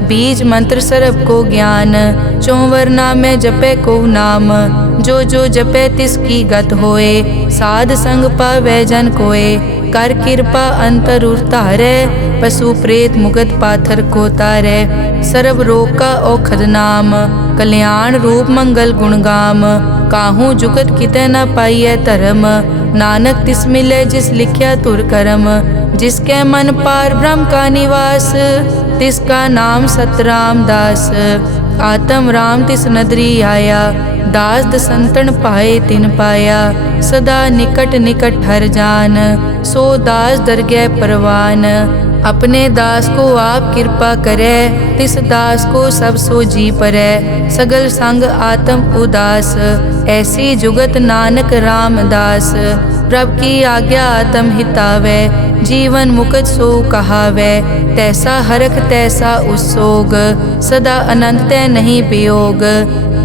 बीज मंत्र सरब को ज्ञान, चौवर ना में जपे को नाम। जो जो जपे तिसकी गत होए, साध संग पावै जन कोए। कर कृपा अंतर उतारै, पशु प्रेत मुगत पाथर को तारै। सर्व रोग का औखद नाम, कल्याण रूप मंगल गुणगाम। काहू जुगत कितै न पाइयै धर्म, नानक तिस मिलै जिस लिख्या तुर करम। जिसके मन पार ब्रह्म का निवास, तिसका नाम सतराम दास। आत्म राम तिस नदरी आया, दास दसंतन पाए तिन पाया। सदा निकट निकट हर जान, सो दास दरगह परवान। अपने दास को आप कृपा करे, तिस दास को सब सो जी परै। सगल संग आत्म उदास, ऐसी जुगत नानक रामदास। प्रभ की आज्ञा आत्म हितावै, जीवन मुकत सो कहावै। तैसा हरख तैसा उसोग, सदा अनंत तै नहीं वियोग।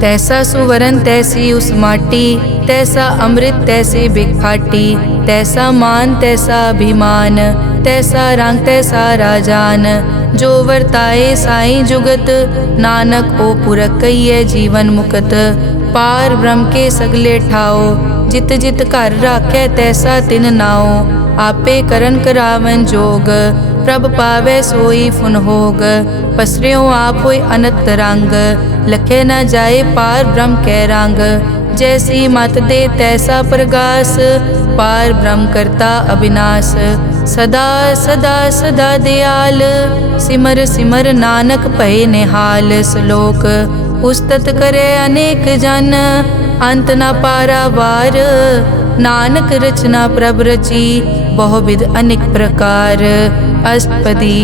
तैसा सुवरन तैसी उस माटी, तैसा अमृत तैसी बिखाटी। तैसा मान तैसा अभिमान, तैसा रंग तैसा राजान। जो वर्ताए साई जुगत, नानक ओ पुरख कहिए जीवन मुकत। पार ब्रह्म के सगले ठाओ, जित जित घर राखै तैसा तिन नाओ। आपे करन करावन जोग, प्रभ पावै सोई फुन होग। पसरियों आप होय अनंत रंग, लखे न जाए पार ब्रह्म कै रंग। जैसी मत दे तैसा प्रगास, पार ब्रह्म करता अविनाश। सदा सदा सदा दयाल, सिमर सिमर नानक भय निहाल। श्लोक उस्तत करे अनेक जन, अंत न पारावार। नानक रचना प्रभ रची, बहुविध अनेक प्रकार। अष्टपदी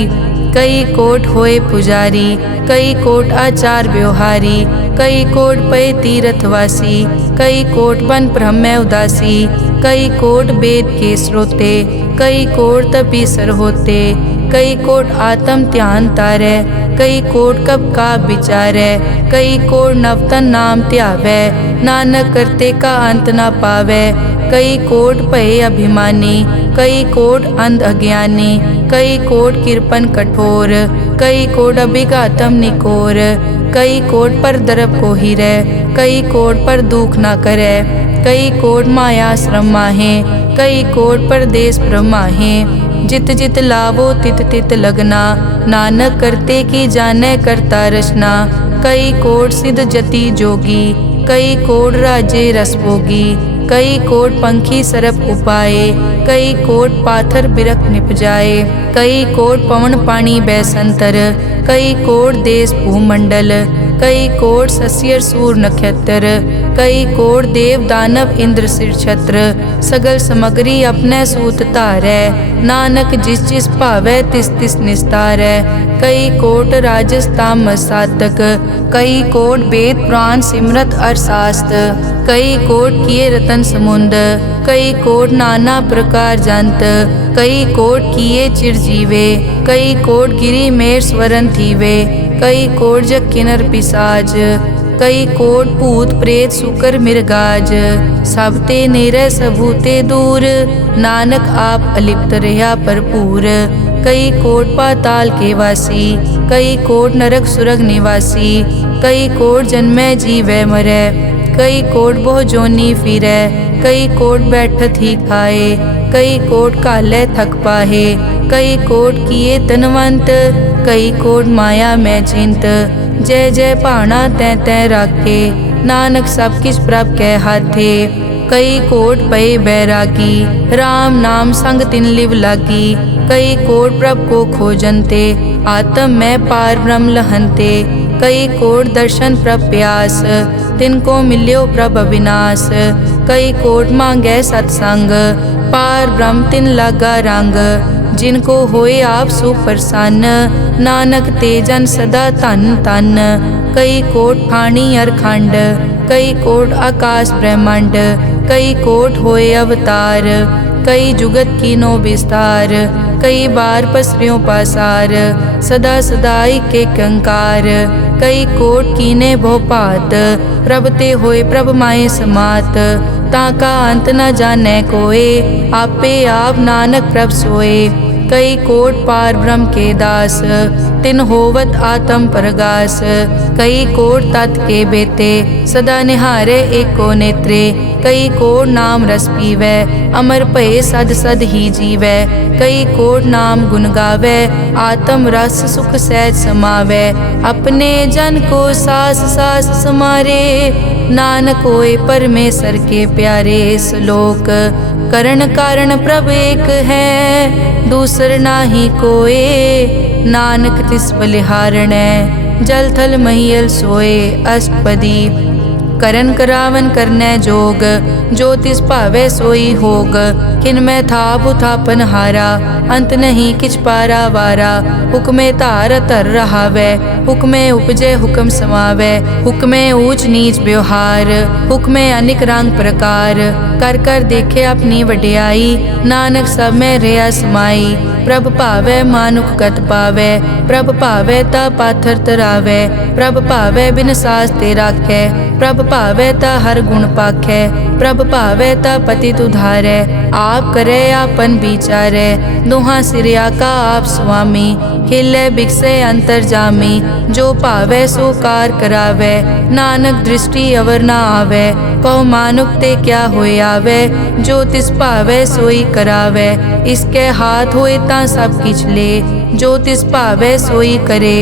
कई कोट होए पुजारी, कई कोट आचार व्यवहारी। कई कोट पय तीर्थवासी, कई कोट बन ब्रह्म उदासी। कई कोट वेद के स्रोते, कई कोट तपीसर होते। कई कोट आत्म ध्यान तारै, कई कोट कब का विचारै। कई कोट नवतन नाम ध्यावै, नानक करते का अंत न पावै। कई कोट भय अभिमानी, कई कोट अंध अज्ञानी। कई कोट कृपन कठोर, कई कोट अभिघातम निकोर। कई कोट पर दरब को हिरै, कई कोट पर दुख न करै। कई कोट माया श्रम माहे, कई कोट परदेश ब्रह्माहे। जित जित लावो तित तित लगना, नानक करते की जानै करता रचना। कई कोट सिद्ध जति जोगी, कई कोट राजे रस भोगी। कई कोट पंखी सरप उपाए, कई कोट पाथर बिरख निप जाए। कई कोट पवन पानी बैसंतर, कई कोट देश भूमंडल। कई कोट सस्यर सूर नक्षत्र, कई कोट देव दानव इंद्र सिर छत्र। सगल समग्री अपने सूत धारै, नानक जिस जिस भावै तिस तिस निस्तारै। कई कोट राजस तामस साधक, कई कोट वेद पुराण सिमरत अर्थशास्त्र। कई कोट किए रतन समुंद, कई कोट नाना प्रकार जंत। कई कोट किए चिरजीवे, कई कोट गिरी मेर स्वरन थीवे। कई कोट जग किन्नर पिसाज, कई कोट भूत प्रेत सुकर मृगाज। सब ते नेरै सबूते दूर, नानक आप अलिप्त रहा भरपूर। कई कोट पाताल के वासी, कई कोट नरक सुरग निवासी। कई कोट जन्मै जीवै मरै, कई कोट बहु जोनी फिरै, कई कोट बैठत ही खाए, कई कोट काले थक पाहे, कई कोट किए तनवंत, कई कोट माया मैं चिंत। जय जय भाणा तै तै राखे, नानक सब किछ प्रभ कै हाथे। कई कोट पए बैरागी, राम नाम संग तिन लिव लागी। कई कोट प्रभ को खोजनते, आत्म में पार ब्रह्म लहनते। कई कोट दर्शन प्रभ प्यास, तिनको मिल्यो प्रभ अविनाश। कई कोट मांगै सतसंग, पार ब्रह्म तिन लागा रंग। जिनको होए आप सुप्रसन्न, नानक ते जन सदा धन धन। कई कोट ठाणी अरखंड, कई कोट आकाश ब्रह्मांड। कई कोट होए अवतार, कई जुगत कीनो विस्तार। कई बार पसरियों पासार, सदा सदाई के कंकार। कई कोट कीने भो पात, प्रभ ते होए प्रभ माए समात। ताका अंत न जाने कोए, आपे आप नानक प्रभ सोए। कई कोट पार ब्रह्म के दास, तिन होवत आत्म प्रगास। कई कोट तत् के बेते, सदा निहारे एको नेत्रे। कई कोट नाम रस पीवै, अमर भये सद सद ही जीवै। कई कोट नाम गुण गावै, आत्म रस सुख सहज समावै। अपने जन को सास सास समारे, नानक होए परमेश्वर के प्यारे। श्लोक करण कारण प्रभ एक है, दूसर नाही कोए। नानक तिस बलिहारणै, जल थल महियल सोए। अष्टपदी करन करावन करनै जोग, जो तिस भावै सोई होग। किन में थाप उथापन हारा, अंत नहीं किछ पारा वारा। हुक्मे धार धर रहावै, हुक्मे उपजे हुक्म समावै। हुक्मे ऊंच नीच व्यवहार, हुक्मे अनिक रंग प्रकार। कर कर देखे अपनी वड्याई, नानक सब में रहा समाई। प्रभ भावै मानुख गत पावै, प्रभ भावै ता पाथर तरावै। प्रभ भावै बिन सास ते राखै, प्रभ भावै ता हर गुण पाखै। प्रभ भावै ता पतित उधारै, आप करे आपन विचारै। दोहां सिरिया का आप स्वामी, हिले बिकसे अंतर जामी। जो भावै सो कार करावै, नानक दृष्टि अवर ना आवे। कहो मानुक ते क्या होए आवे, जो तिस भावै सोई करावै। इसके हाथ होए ता सब किछ ले, जो तिस भावै सोई करे।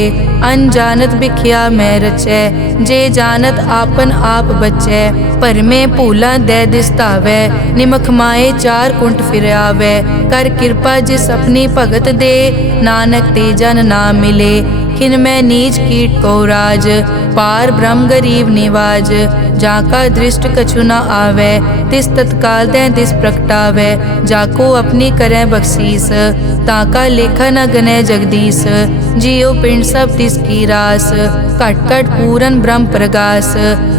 अनजानत बिख्या मैं रचै, जे जानत आपन आप बचै। पर में भूला दे दिसतावै, निमख माए चार कुंट फिर आवै। कर कृपा जिस अपनी भगत दे, नानक ते जन ना मिले। खिन में नीच कीट को राज, पार ब्रह्म गरीब निवाज। जाका दृष्ट कछु न आवे, तिस तत्काल तै तिस प्रगटावै। जाको अपनी करै बख्शीस, ताका लेखा न गनै जगदीश। जियो पिंड सब तिस की रास, घट घट पूरन ब्रह्म प्रगास।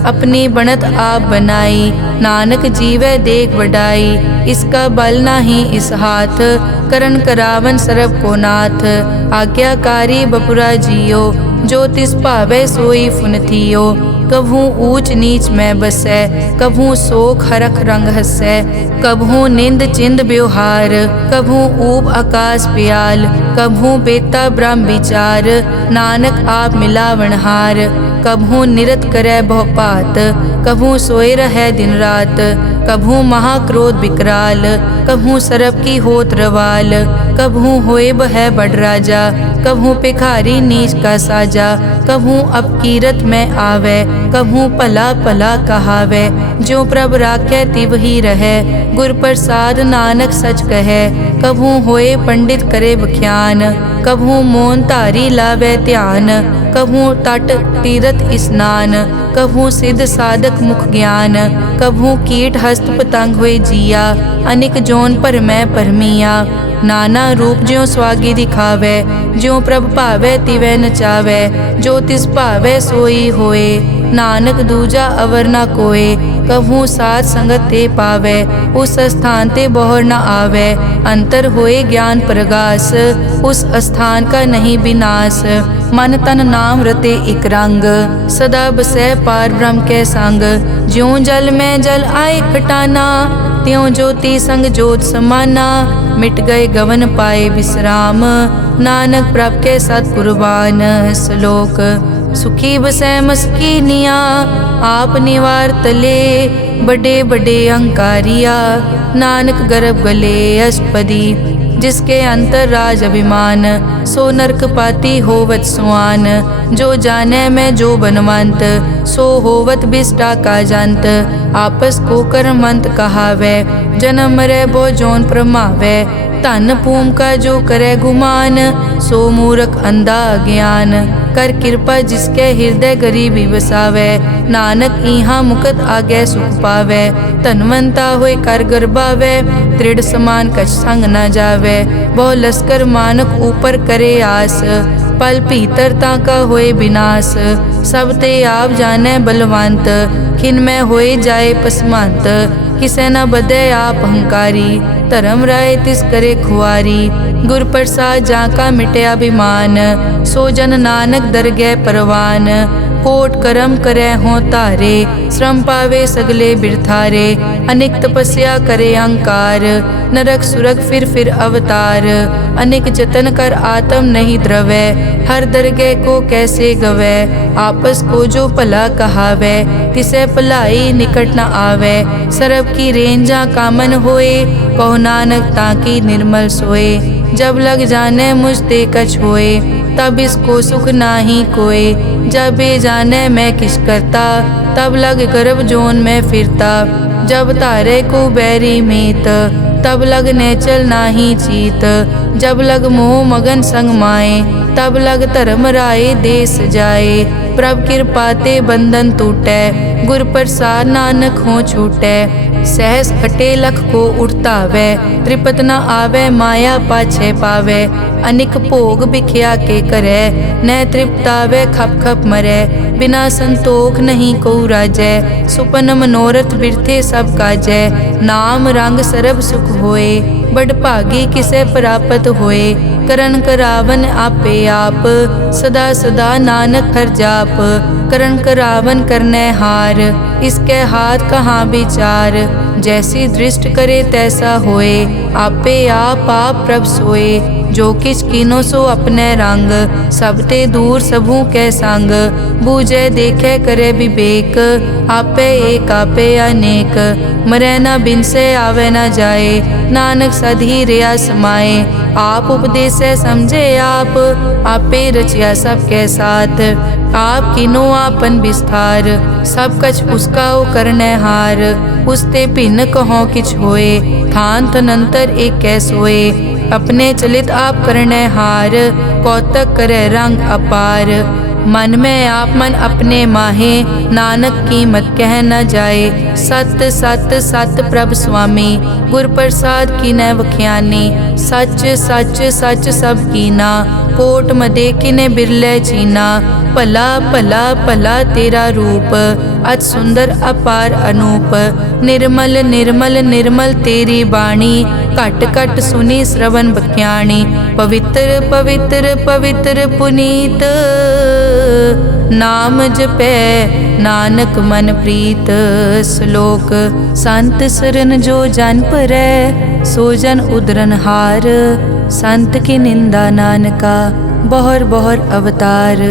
अपनी बनत आप बनाई, नानक जीवै देख वडाई। इसका बल नाही इस हाथ, करन करावन सरब को नाथ। आज्ञाकारी बपुरा जियो, जो तिस भावै सोई फुन थियो। कभू ऊंच नीच में बसै, कभू सोख हरख रंग हसै। कभू निंद चिंद व्यवहार, कभू ऊब आकाश प्याल। कभू बेता ब्रह्म विचार, नानक आप मिलावनहार। कभू निरत करै बहु पात, कभू सोए रहै दिन रात। कभू महाक्रोध विकराल, कभू सरब की होत रवाल। कभू होए बह बड़ राजा, कभू भिखारी नीच का साजा। कभू अपकीरत में आवे, कभू भला भला कहावे। जो प्रभ राखै तिव ही रहै, गुर प्रसाद नानक सच कहै। कभू होए पंडित करे बख्यान, कभू मोन धारी लावे ध्यान। कभू तट तीरथ स्नान, कभू सिद्ध साधक मुख ज्ञान। कभू कीट हस्त पतंग होए जिया, अनिक जोन पर मैं परमिया। नाना रूप ज्यों स्वागी दिखावे, ज्यों प्रभ भावै तिवै नचावै। जो तिस भावै सोई होए, नानक दूजा अवर न कोय। कभू साथ संगत ते पावै, उस स्थान ते बोहर न आवे। अंतर होए ज्ञान प्रगास, उस स्थान का नहीं विनाश। मन तन नाम रते इक रंग, सदा बसै पार ब्रह्म के संग। ज्यों जल में जल आए खटाना, त्यों ज्योति संग जोत समाना। मिट गए गवन पाए विश्राम, नानक प्रभ के सतपुरबान। श्लोक सुखी बसै मस्कीनिया, आप निवार तले बड़े बड़े अहंकारिया। नानक गर्भ गले अष्टपदी, जिसके अंतर राज अभिमान। सो नरक पाती होवत सुआन, जो जाने में जो बनवंत। सो होवत बिष्टा का जंत, आपस को कर्मंत कहावे। जन्म मरे बो जोन प्रमावे, धन भूम का जो करे गुमान। सो मूर्ख अंधा ज्ञान, कर कृपा जिसके हृदय गरीबी बसावे। नानक इहाँ मुकत आगे सुख पावे, धनवंता होए कर गर्भावे। दृढ़ समान कछ संग न जावे, बहु लश्कर मानक ऊपर करे आस। पल भीतर ताका होए विनाश, सब ते आप जाने बलवंत। खिन में होए जाए पसमंत, किसे न बदे आप अहंकारी। धर्म राय तिस करे खुआरी, गुर प्रसाद जाका मिटे अभिमान। सो जन नानक दरगह परवान, कोट करम करे हों तारे। श्रम पावे सगले बिरथारे, अनेक तपस्या करे अहंकार। नरक सुरग फिर अवतार, अनेक जतन कर आत्म नहीं द्रवे। हर दरगह को कैसे गवे, आपस को जो भला कहावे। तिसे भलाई निकट न आवे, सरब की रेंजा कामन होए। कहो नानक ताकि निर्मल सोए, जब लग जाने मुझ ते कछ होए। तब इसको सुख नाही कोय, जब ये जाने मैं किस करता। तब लग गर्भ जोन में फिरता, जब तारे को बैरी मीत। तब लग नेचल नाही चीत, जब लग मोह मगन संग माए। तब लग धर्म राय देश जाए, प्रभ कृपाते बंधन टूटे। गुर प्रसाद नानक हो छूटे, सहस कटे लख को उठतावे। त्रिपत न आवे माया पाछे पावे, अनिक भोग बिख्या के करे। न तृप्तावे खप खप मरे, बिना संतोख नहीं को राजै। सुपन मनोरथ बिरथे सब काजै, नाम रंग सरब सुख होए। बड़ भागी किसे प्राप्त होए, करन करावन आपे आप। सदा सदा नानक हर जाप, करन करावन करने हार। इसके हाथ कहाँ विचार, जैसी दृष्ट करे तैसा होए। आपे आप प्रभ सोए, जो किछ कीनो सो अपने रंग। सब ते दूर सबू के संग, बूझे देखे करे विवेक। आपे एक आपे अनेक, मरे न बिन से आवे न जाए। नानक सधी रिया समाए, आप उपदेश समझे आप। आपे रचिया सबके साथ, आप किनो आपन विस्तार। सब कछ उसका ओ करने हार, उसते भिन्न कहो किछ होए। थान तनंतर एक कैसोए, अपने चलित आप करने हार। कौतक करे रंग अपार, मन में आप मन अपने माहे। नानक कीमत कह न जाए, सत सत सत प्रभ स्वामी। गुर प्रसाद की न वख्यानी, सच सच सच सब कीना। कोट मदे किने बिरले चीना, भला भला भला तेरा रूप। अति सुंदर अपार अनूप, निर्मल निर्मल निर्मल तेरी बाणी। घट घट सुनी श्रवण बख्याणी, पवित्र पवित्र पवित्र पुनीत। नाम जपै नानक मन प्रीत। श्लोक संत सरन जो जन परै, सो जन उदरन हार। संत की निंदा नानका, बहुर बहुर अवतार।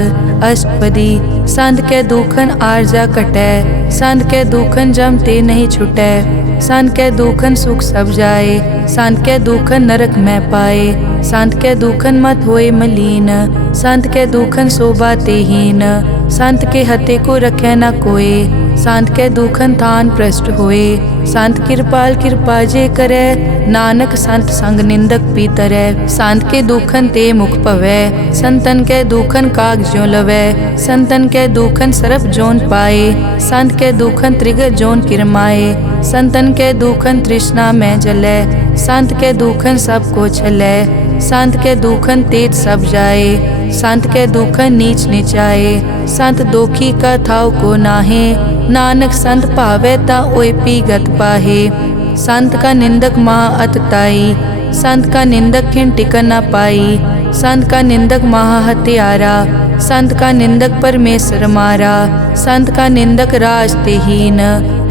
अष्टपदी संत के दुखन आरजा कटै, संत के दुखन जम ते नहीं छुटै। संत के दुखन सुख सब जाए, संत के दुखन नरक में पाए। संत के दुखन मत होए मलीन, संत के दुखन शोभा तेहीन। संत के हते को रखे न कोय, संत के दुखन थान भ्रष्ट होए। संत कृपाल कृपा जे करे, नानक संत संग निंदक पीतरै। संत के दुखन ते मुख पवै, संतन के दुखन काग ज्यों लवै। संतन के दुखन सरप जोन पाए, संत के दुखन त्रिगत जोन किरमाए। संतन के दुखन तृष्णा में जलै, संत के दुखन सब को छलै। संत के दुखन तेज सब जाए, संत के दुखन नीच नीचाए। संत दोखी का थाव को नाहे, नानक संत भावे ता ओय पीगत पाहे। संत का निंदक महा अतताई, संत का निंदक खिन टिकन न पाई। संत का निंदक महा हत्यारा, संत का निंदक परमेश्वर मारा। संत का निंदक राज तेहीन,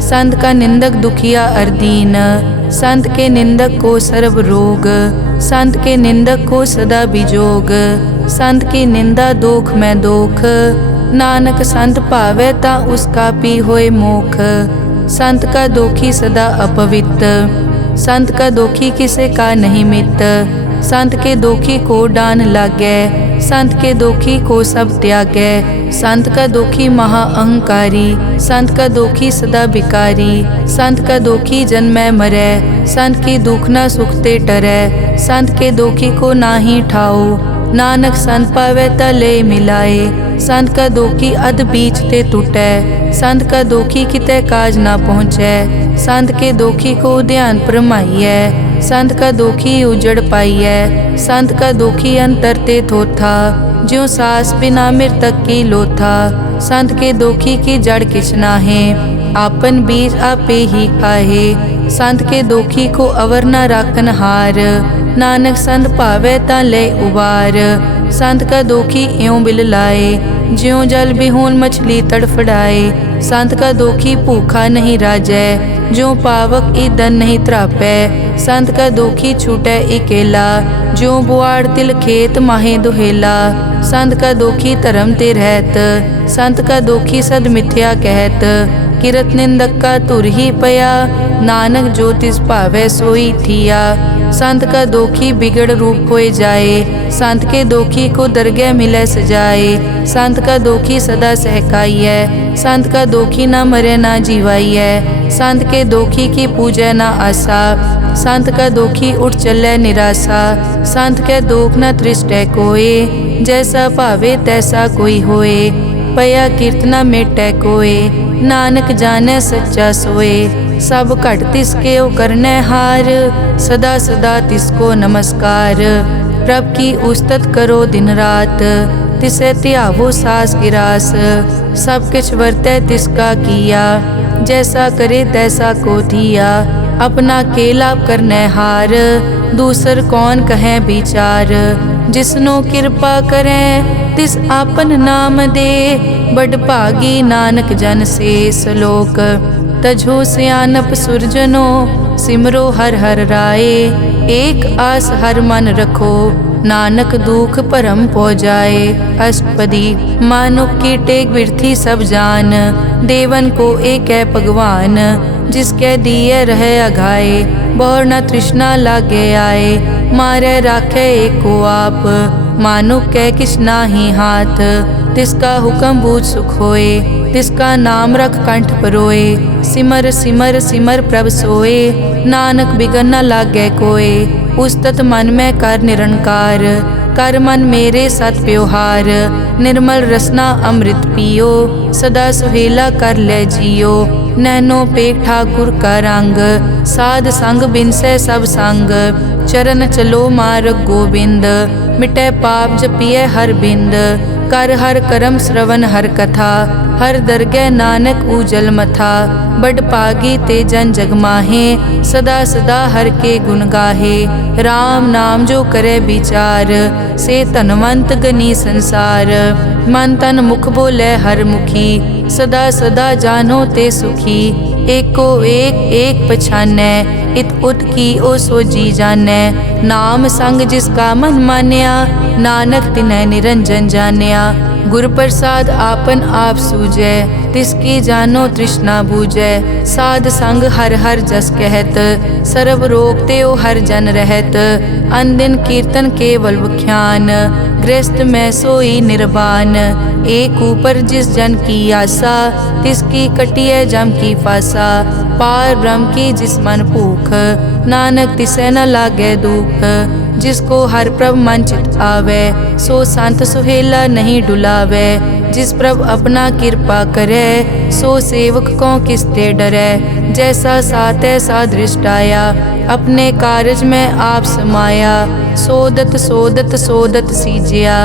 संत का निंदक दुखिया अर्दीन। संत के निंदक को सर्व रोग, संत के निंदक को सदा बिजोग। संत की निंदा दोख में दोख, नानक संत भावै ता उसका पी होए मोख। संत का दोखी सदा अपवित्र, संत का दोखी किसे का नहीं मित। संत के दोखी को डान लागै, संत के दोखी को सब त्यागै। संत का दोखी महा अहंकारी, संत का दोखी सदा बिकारी। संत का दोखी जन्मै मरै, संत की दुख न सुख ते टरै। संत के दोखी को नाही ठाओ, नानक संत पावै ता ले मिलाए। संत का दोखी अध बीच ते टूटै, संत का दोखी कितै काज ना पहुँचै। संत के दोखी को ध्यान परमाइयै, संत का दोखी उजड़ पाइयै। संत का दोखी अंतर ते थोथा, ज्यों सास बिना मृतक की लोथा। संत के दोखी की जड़ किछ नाहे, आपन बीज आपे ही खाहे। संत के दोखी को अवर न राखन हार, नानक संत भावै ता ले उबार। संत का दोखी इयों बिल लाए, ज्यों जल बिहून मछली तड़फड़ाए। संत का दोखी भूखा नहीं राजै, ज्यों पावक ईंधन नहीं त्रापै। संत का दोखी छूटै इकेला, ज्यों बुआड़ तिल खेत माहे दुहेला। संत का दोखी धर्म ते रहत, संत का दोखी सद मिथ्या कहत। किरत निंदक का तुर ही पया, नानक जो तिस भावै सोई थिया। संत का दोखी बिगड़ रूप होए जाए, संत के दोखी को दरगह मिलै सजाए। संत का दोखी सदा सहकाइयै, संत का दोखी ना मरे ना जीवाइयै। संत के दोखी की पूजै ना आसा, संत का दोखी उठ चलै निराशा। संत के दोख न तृष्टै कोय, जैसा भावे तैसा कोई होए। पया कीर्तना मेटै कोय, नानक जानै सच्चा सोए। सब घट तिसके ओ करनै हार, सदा सदा तिसको नमस्कार। प्रभ की उस्तत करो दिन रात, तिसे त्यावो सास गिरास। सब किछ वरतै तिसका किया, जैसा करे तैसा को थिया। अपना केला करनै हार, दूसर कौन कहें विचार। जिसनो कृपा करें तिस आपन नाम दे, बड़ भागी नानक जन से सलोक। तजो सियानप सुरजनो, सिमरो हर हर राए। एक आस हर मन रखो, नानक दुख भरम पौ जाए। अष्टपदी मानुक की टेक बिरथी सब जान, देवन को एक है भगवान। जिसके दिए रहे अघाए, बहुर न तृष्णा लागे आए। मारे राखे एको आप, मानुक कै किछ नाही हाथ। तिसका हुक्म बूझ सुख होए, तिसका नाम रख कंठ परोए। सिमर सिमर सिमर प्रभ सोए, नानक बिगन न लागै कोय। उस्तत मन में कर निरंकार, कर मन मेरे सत प्योहार। निर्मल रसना अमृत पियो, सदा सुहेला कर ले जियो। नैनो पेख ठाकुर का रंग, साध संग बिनसै सब संग। चरण चलो मार्ग गोबिंद, मिटै पाप जपिए हर बिंद। कर हर करम श्रवण हर कथा, हर दरगह नानक उजल मथा। बड़ पागी ते जन जग माहे, सदा सदा हर के गुण गाहे। राम नाम जो करे विचार, से धनवंत गनी संसार। मन तन मुख बोले हर मुखी, सदा सदा जानो ते सुखी। एको एक एक पछानै, इत उत की ओ सोजी जानै। नाम संग जिसका मन मान्या, नानक तिनै निरंजन जान्या। गुर प्रसाद आपन आप सूझै, तिसकी जानो तृष्णा बूझै। साध संग हर हर जस कहत, सर्व रोग त्यो हर जन रहत। अनदिन कीर्तन केवल बख्यान, गृहस्थ में सोई निर्वाण। एक ऊपर जिस जन की आशा, तिसकी कटिए जम की फासा। पार ब्रह्म की जिस मन भूख, नानक तिसे न लागे दुख। जिसको हर प्रभ मन चित आवे, सो संत सुहेला नहीं डुलावे। जिस प्रभ अपना कृपा करे, सो सेवक को किसते डरे। जैसा सात ऐसा दृष्ट आया, अपने कारज में आप समाया। सोदत सोदत सोदत सीजिया,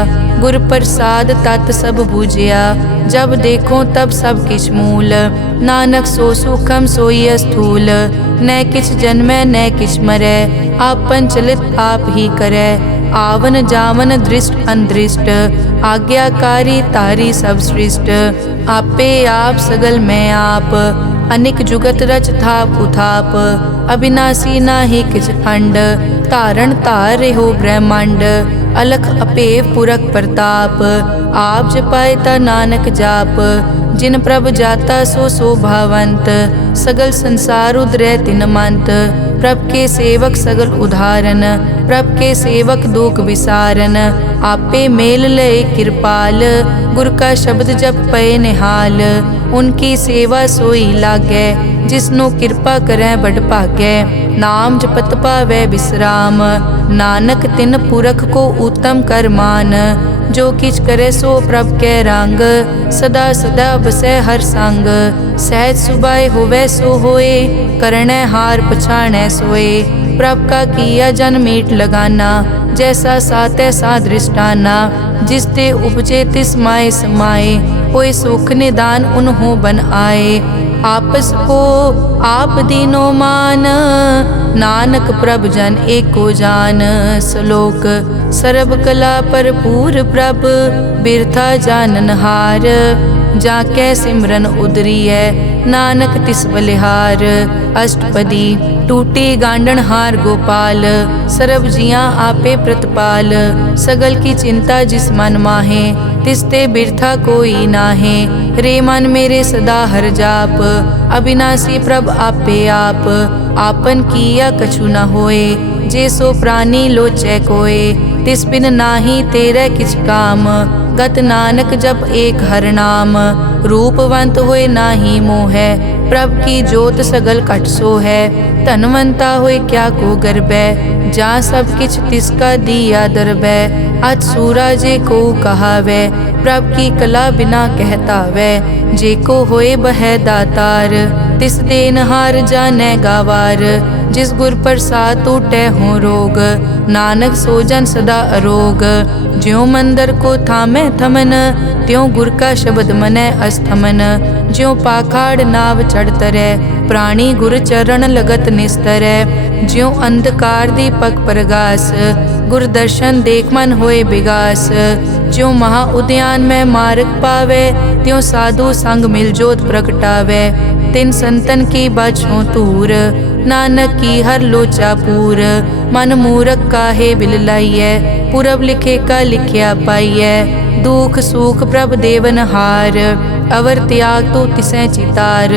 गुर प्रसाद तत् सब बूझिया। जब देखो तब सब किछ मूल, नानक सो सुखम सोई स्थूल। न किछ जन्मै न किछ मरै, आपन चलित आप ही करै। आवन जावन दृष्ट अनदृष्ट, आज्ञाकारी तारी सब सृष्ट। आपे आप सगल में आप, अनिक जुगत रच थाप उथाप। अविनाशी नाही किछ खंड, धारण धार हो ब्रह्मांड। अलख अपेव पुरख प्रताप। आप जपाए ता नानक जाप। जिन प्रभ जाता सो शोभावंत। सगल संसार उदरै तिन मंत। प्रभ के सेवक सगल उदाहरण। प्रभ के सेवक दुख विसारन। आपे मेल लय कृपाल। गुर का शब्द जप पए निहाल। उनकी सेवा सोई लागै। जिसनो कृपा करै बड़ भागै। नाम जपत पावै विश्राम। नानक तिन पुरख को उत्तम कर मान। जो किछ करे सो प्रभ कै रंग। सदा सदा बसै हर संग। सहज सुभाए होवै सो होए। करनै हार पछाणै सोए। प्रभ का किया जन मीट लगाना। जैसा सा तैसा दृष्टाना। जिस ते उपजे तिस माए समाए। कोई सुख निदान उन्हों बन आए। आपस को आप दीनो मान। नानक प्रभ जन एको जान। श्लोक सर्ब कला भरपूर प्रभ। बिरथा जानन हार। जाकै सिमरन उदरियै। नानक तिस बलिहार। अष्टपदी टूटी गांडन हार गोपाल। सर्ब जियां आपे प्रतिपाल। सगल की चिंता जिस मन माहे। तिसते बिरथा कोई नाहे। रे मन मेरे सदा हर जाप। अविनाशी प्रभ आपे आप। आपन किया कछु न होए। जे सो प्राणी लोचै कोय। तिस बिन नाही तेरे किछ काम। गत नानक जप एक हर नाम। रूपवंत होए नाही मोहै। प्रभ की जोत सगल कट सो है। धनवंता होए क्या को गर्बै। जा सब किछ तिसका दिया दरबै। अज सूरा जे को कहावै। प्रभ की कला बिना कहतावै। जे को होए बह दातार। तिस देनहार जानै गावार। जिस गुर प्रसाद टूटै हो रोग। नानक सो जन सदा अरोग। ज्यों मंदिर को थामै थमन। त्यों गुर का शब्द मनै अस्थमन। ज्यों पाखाड़ नाव चढ़ तरै। प्राणी गुर चरण लगत निस्तरै। ज्यों अंधकार दीपक प्रगास। गुर दर्शन देख मन होए विगास। ज्यों महा उद्यान में मार्ग पावे। त्यों साधु संग मिल जोत प्रगटावे। तिन संतन की बाछों तूर। नानक की हर लोचा पूर। मन मूरख काहे बिल लाइयै। पुरब लिखे का लिखिया पाइयै। दुख सुख प्रभ देवन हार। अवर त्याग तो तिसै चितार।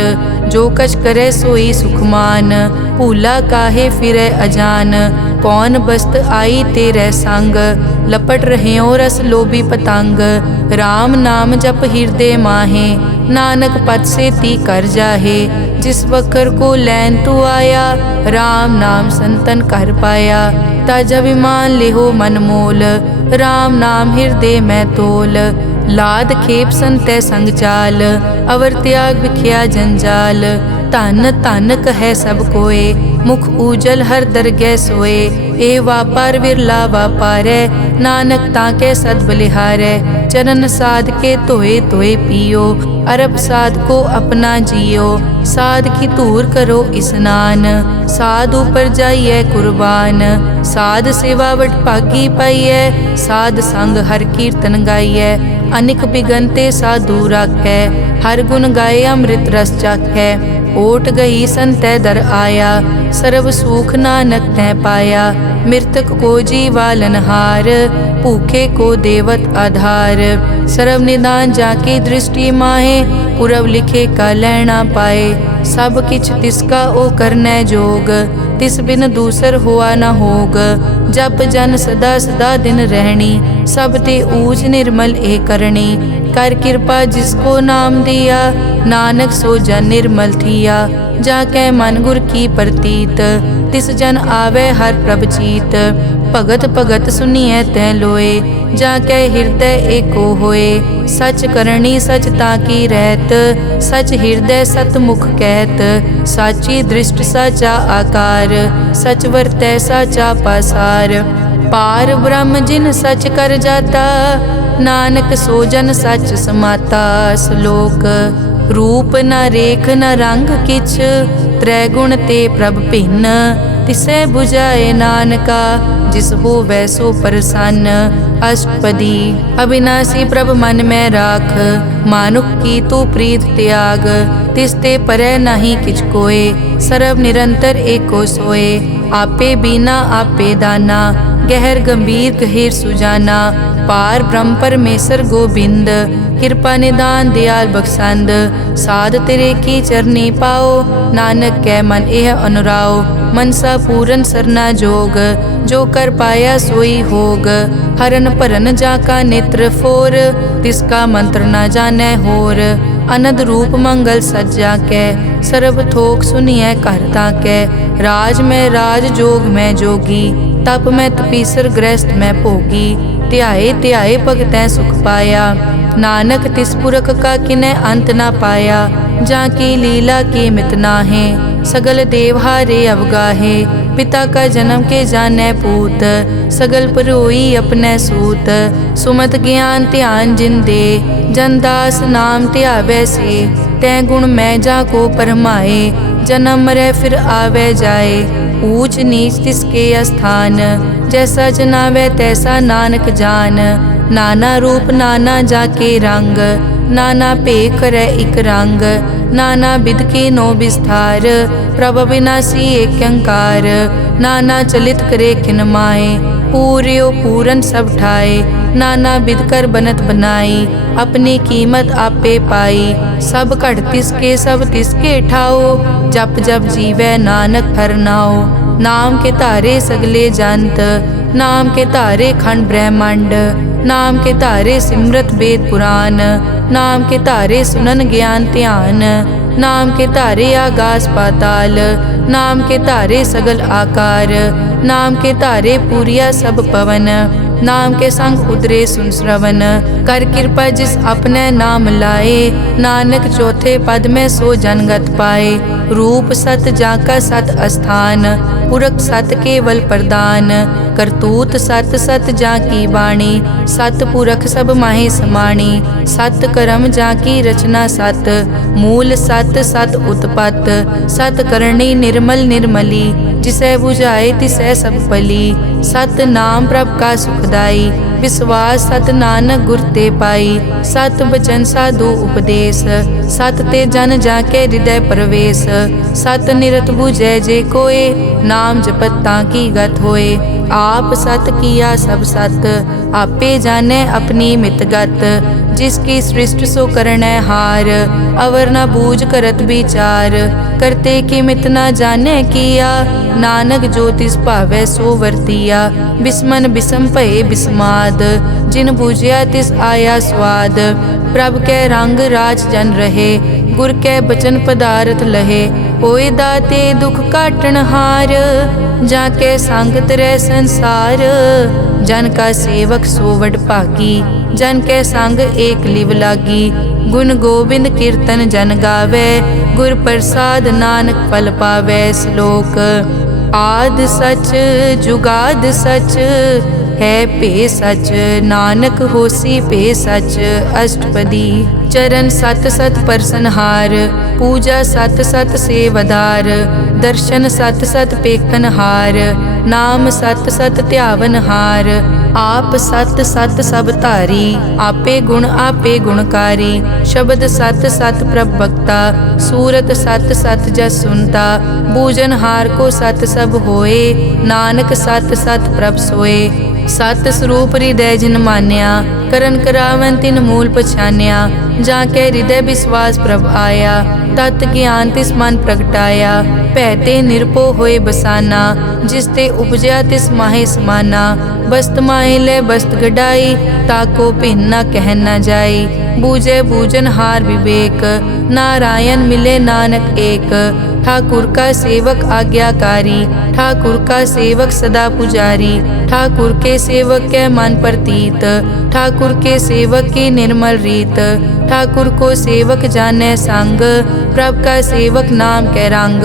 जो कछ करे सोई सुखमान। भूला काहे फिरै अजान। कौन बस्त आई तेरे संग। लपट रहे रस लोभी पतंग। राम नाम जप हृदय माहे। नानक पद से ती कर जाहे। जिस वकर को लैन तू आया। राम नाम संतन कर पाया। तज अभिमान लेहो मन मोल। राम नाम हृदय में तोल। लाद खेप संतै संग चाल। अवर त्याग बिख्या जंजाल। धन धन कहे सब कोय। मुख उजल हर दरगह सोए। ए वापार विरला वापारै। नानक ताके सद बलिहारै। चरण साध के धोए धोए पियो। अरब साध को अपना जियो। साध की धूर करो स्नान। साध ऊपर जाइए कुर्बान। साध सेवा वट भागी पाइयै। साध संग हर कीर्तन गाइयै। अनिक बिगनते साधु राखै। हर गुण गाए अमृत रस चाखै। ओट गई संतै दर आया। सर्व सुख नानक तै पाया। मृतक को जीवालन हार। भूखे को देवत आधार। सर्व निदान जाकी दृष्टि माहे। पुरब लिखे का लैना पाए। सब किछ तिसका ओ करनै जोग। तिस बिन दूसर हुआ न होग। जप जन सदा सदा दिन रहनी। सब ते ऊज निर्मल ए करनी। कर कृपा जिसको नाम दिया। नानक सो जन निर्मल थिया। जाकै मन गुर की प्रतीत। तिस जन आवे हर प्रभ चीत। भगत भगत सुनिए तै लोए। जाकै हृदय एको होए। सच करनी सच ताकी रहत। सच हृदय सतमुख कहत। साची दृष्ट साचा आकार। सच वर्तै साचा पासार। पार ब्रह्म जिन सच कर जाता। नानक सो जन सच समाता। श्लोक रूप न रेख न रंग किछ। त्रैगुण ते प्रभ भिन्न। तिसै बुझाए नानका। जिस होवै सो प्रसन्न। अष्टपदी अविनाशी प्रभ मन में राख। मानुख की तू प्रीत त्याग। तिसते परै नहीं किछ कोय। सर्व निरंतर एको सोए। आपे बीना आपे दाना। गहर गंभीर गहीर सुजाना, पार ब्रह्म परमेश्वर गोबिंद, कृपा निदान दयाल बख्शंद, साध तेरे की चरनी पाओ, नानक कै मन एह अनुराओ, मनसा पूरन सरना जोग, जो कर पाया सोई होग, हरन भरन जाका नेत्र फोर, तिसका मंत्र न जानै होर, अनद रूप मंगल सज्जा कै, सर्ब थोक सुनिए करता कै, राज में राज जोग में जोगी, तप में तपीसर गृहस्थ में भोगी, ध्याए ध्याए भगतैं सुख पाया, नानक तिस पुरख का किन्है अंत ना पाया, जाकी लीला की मित नाहे, सगल देवहारे अवगाहे, पिता का जन्म के जानै पूत, सगल परोई अपने सूत, सुमत ज्ञान ध्यान जिन दे, जनदास नाम ध्यावै से, तै गुण मैं जाको परमाए, जन्म मरै फिर आवे जाए, ऊंच नीच तिसके अस्थान, जैसा जनावै तैसा नानक जान, नाना रूप नाना जाके रंग, नाना भेख करे इक रंग, नाना बिद के नो विस्तार, प्रभ विनाशी एक अंकार, नाना चलित करे किन माए, पूर्यो पूरन सब ठाए, नाना बिद कर बनत बनाई, अपनी कीमत आपे पाई, सब घट तिसके सब तिसके ठाओ, जप जप जीवै नानक हर नाओ, नाम के तारे सगले जंत, नाम के तारे खंड ब्रह्मांड, नाम के तारे सिमरत वेद पुराण, नाम के तारे सुनन ज्ञान ध्यान, नाम के तारे आकाश पाताल, नाम के तारे सगल आकार, नाम के तारे पूरिया सब पवन, नाम के संग उतरे सुन श्रवण, कर कृपा जिस अपने नाम लाए, नानक चौथे पद में सो जनगत पाए, रूप सत जाका सत अस्थान, पुरख सत केवल प्रदान, करतूत सत सत जाकी वाणी, सत पुरख सब माहे समाणी, सत कर्म जाकी रचना सत, मूल सत सत उत्पत, सत करणी निर्मल निर्मली, जिसे बुझाए तिसै सब पली, सत नाम प्रभ का सुखदाई, विश्वास सत नानक गुर ते पाई, सत बचन साधु उपदेश, सत ते जन जाके हृदय प्रवेश, सत निरत बुझै जे कोय, नाम जपत ताकी गत होए, आप सत किया सब सत, आपे जाने अपनी मितगत, जिसकी सृष्टि सो करनै हार, अवर न बूझ करत विचार, करते कि मित न जाने किया, नानक जो तिस भावै सो वर्तिया, बिस्मन बिसम भये बिस्माद, जिन बूझिया तिस आया स्वाद, प्रभ कै रंग राज जन रहे, गुर कै बचन पदारथ लहे, होए दाते दुख काटन हार, जाके संगत रह संसार, जन का सेवक सोवड भागी, जन के संग एक लिव लागी, गुण गोबिंद कीर्तन जन गावे, गुर प्रसाद नानक फल पावे। श्लोक आद सच जुगाद सच है पे सच, नानक होसी पे सच अष्टपदी, चरण सत सत परसनहार, पूजा सत सत सेवदार, दर्शन सत सत पेखनहार, नाम सत सत ध्यावनहार, आप सत सत सब धारी, आपे गुणकारी, शब्द सत सत प्रभ भक्ता, सूरत सत सत जस सुनता, बूझनहार को सत सब होए, नानक सत सत प्रभ सोए, सत स्वरूप हृदय जिन मान्या, करन करावन तिन मूल पछान्या, जाके हृदय विश्वास प्रभ आया, तत् ज्ञान तिस मन प्रगटाया, भैते निरपो होए बसाना, जिसते उपजया तिस माहे समाना, बस्त माहे ले बस्त गडाई, ताको भिन्न न कह न जाई, बूझे बूझन हार विवेक, नारायण मिले नानक एक, ठाकुर का सेवक आज्ञाकारी, ठाकुर का सेवक सदा पुजारी, ठाकुर के सेवक के मन प्रतीत, ठाकुर के सेवक की निर्मल रीत, ठाकुर को सेवक जाने संग, प्रभ का सेवक नाम के रंग,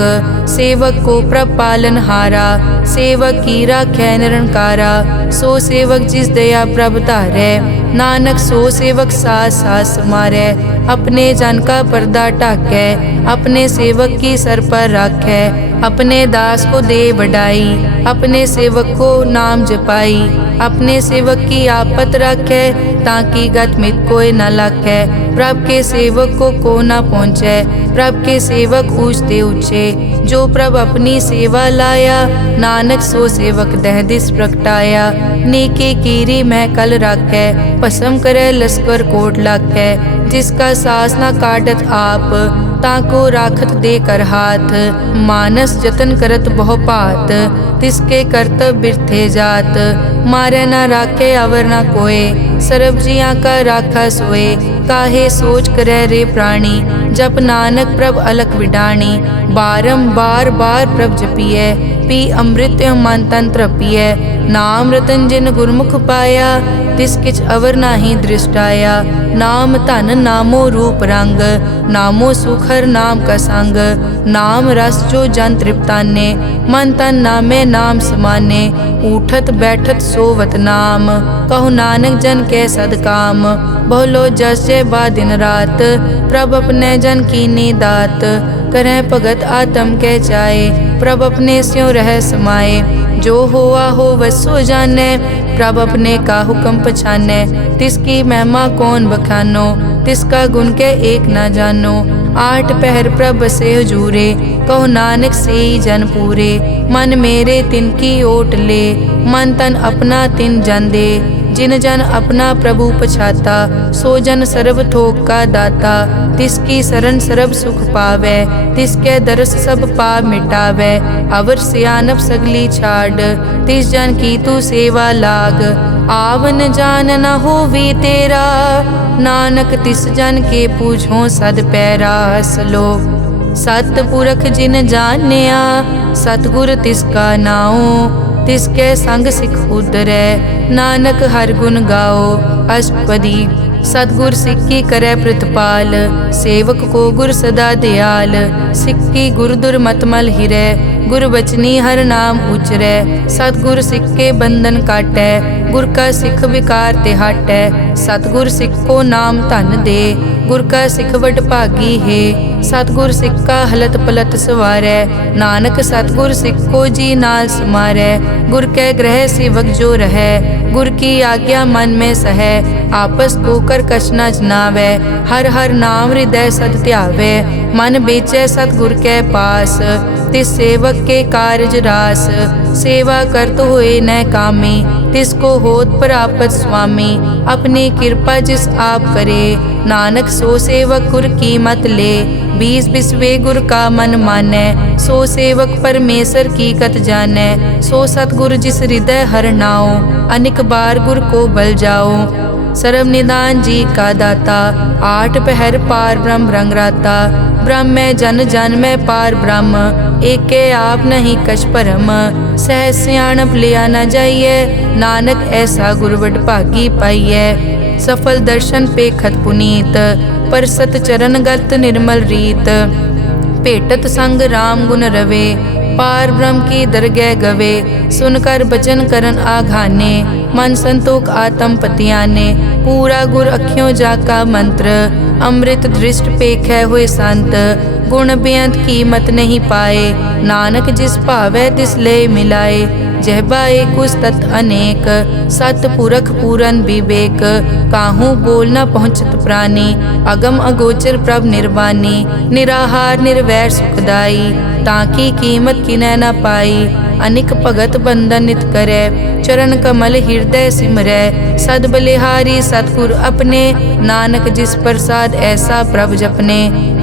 सेवक को प्रभ पालन हारा, सेवक की राखै निरंकारा, सो सेवक जिस दया प्रभ धारै, नानक सो सेवक सास सास मारै, अपने जन का पर्दा ढाकै, अपने सेवक की सर पर राखै, अपने दास को दे बढ़ाई, अपने सेवक को नाम जपाई, अपने सेवक की आपत रखे, ताकि गत मित कोई न लखे। प्रभ के सेवक को न पहुँचे, प्रभ के सेवक ऊँचते ऊँचे। जो प्रभ अपनी सेवा लाया, नानक सो सेवक दह दिस प्रगटाया। नेके कीरी मह कल राखै, भस्म करे लश्कर कोट लाखै। जिसका सास न काटत आप, ताको राखत दे कर हाथ। मानस जतन करत बहु पात, तिसके करतब बिरथे जात। मारे न राखे अवर न कोय, सर्ब जियां का राखा सोए। काहे सोच करे रे प्राणी, जप नानक प्रभ अलख विडाणी। बारंबार बार प्रभ जपिए, पी अमृत मन तन तृपिए। नाम रतन जिन गुरमुख पाया, तिस किछ अवर नाही दृष्टाया। नाम धन नामो रूप रंग, नामो सुखर नाम का संग। नाम रस जो जन तृप्ताने, मन तन नामे नाम समाने। उठत बैठत सोवत नाम, कहु नानक जन के सदकाम। बहुलो जस जय बा दिन रात, प्रभ अपने जन कीनी दात। करें भगत आत्म के जाए, प्रभ अपने स्यों रह समाए। जो होआ हो वसो जाने, प्रभ अपने का हुक्म पछाने। तिसकी महिमा कौन बखानो, तिसका गुण के एक न जानो। आठ पहर प्रभ से हजूरे, कहो नानक से ही जन पूरे। मन मेरे तिनकी ओट ले, मन तन अपना तिन जन दे। जिन जन अपना प्रभु पछाता, सो जन सर्व थोक का दाता। तिसकी शरण सर्व सुख पावे, तिसके दरस सब पाप मिटावे। अवर सियानप सगली छाड़, तिस जन की तू सेवा लाग। आवन जान न होवी तेरा, नानक तिस जन के पूछो सद पैरा। सलोक सतपुरख जिन जानिया, सतगुर तिसका नाओ। तिसके संग सिख उदरै, नानक हर गुण गाओ। अष्टपदी सतगुर सिक्की करे प्रतिपाल, सेवक को गुर सदा दयाल। सिक्की गुर दुर्मतमल हिरै, गुर बचनी हर नाम उचरै। सतगुर सिक्के बंधन काटै, गुर का सिख विकार ते हटै। सतगुर सिख को नाम धन दे, गुर का सिख वड भागी है। सतगुर सिक्का हलत पलत सवारै, नानक सतगुर सिख को जी नाल समारै। गुर के ग्रह सेवक जो रहै, गुर की आज्ञा मन में सहै। आपस को कर कछ न जनावै, हर हर नाम हृदय सद ध्यावै। मन बेचै सतगुर के पास, तिस सेवक के कारज रास। सेवा करत होए न कामी, तिसको होत प्रापत स्वामी। अपनी कृपा जिस आप करे, नानक सो सेवक गुर की मत ले। 20 बिसवे गुर का मन मानै, सो सेवक परमेश्वर की कत जानै। सो सतगुर जिस हृदय हर नाओ, अनेक बार गुर को बल जाओ। सर्व निदान जी का दाता, आठ पहर पार ब्रह्म रंग राता। ब्रह्म में जन जन में पार ब्रह्म, एके आप नहीं कछ परम। सह सियाणप लिया न जाइए, नानक ऐसा गुरवड भागी पाइए। सफल दर्शन पे खत पुनीत, पर सत चरण गत निर्मल रीत। भेटत संग राम गुण रवे, पार ब्रह्म की दरगह गवे। सुनकर बचन करन आघाने, मन संतोख आत्म पतियाने। पूरा गुर अखियों जाका मंत्र, अमृत दृष्ट पेखै हुए संत। गुण बेअंत कीमत नहीं पाए, नानक जिस भावै तिस ले मिलाए। जहबा एक उस तत् अनेक, सत पुरख पूरन विवेक। काहू बोल न पहुँचत प्राणी, अगम अगोचर प्रभ निर्वाणी। निराहार निर्वैर सुखदाई, ताकी कीमत किनै न पाई। अनिक भगत बंदन नित करे, चरण कमल हृदय सिमरै। सद बलिहारी सतगुर अपने, नानक जिस प्रसाद ऐसा प्रभ जपने।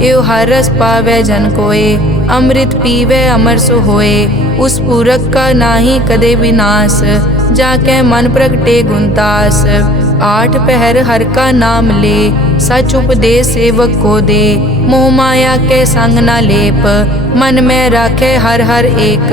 एव हर रस पावै जन कोय, अमृत पीवै अमर सो होए। उस पूरक का नाही कदे विनाश, जाके मन प्रगटे गुणतास। आठ पहर हर का नाम ले, सच उपदेश सेवक को दे। मोह माया के संग न लेप, मन में राखे हर हर एक।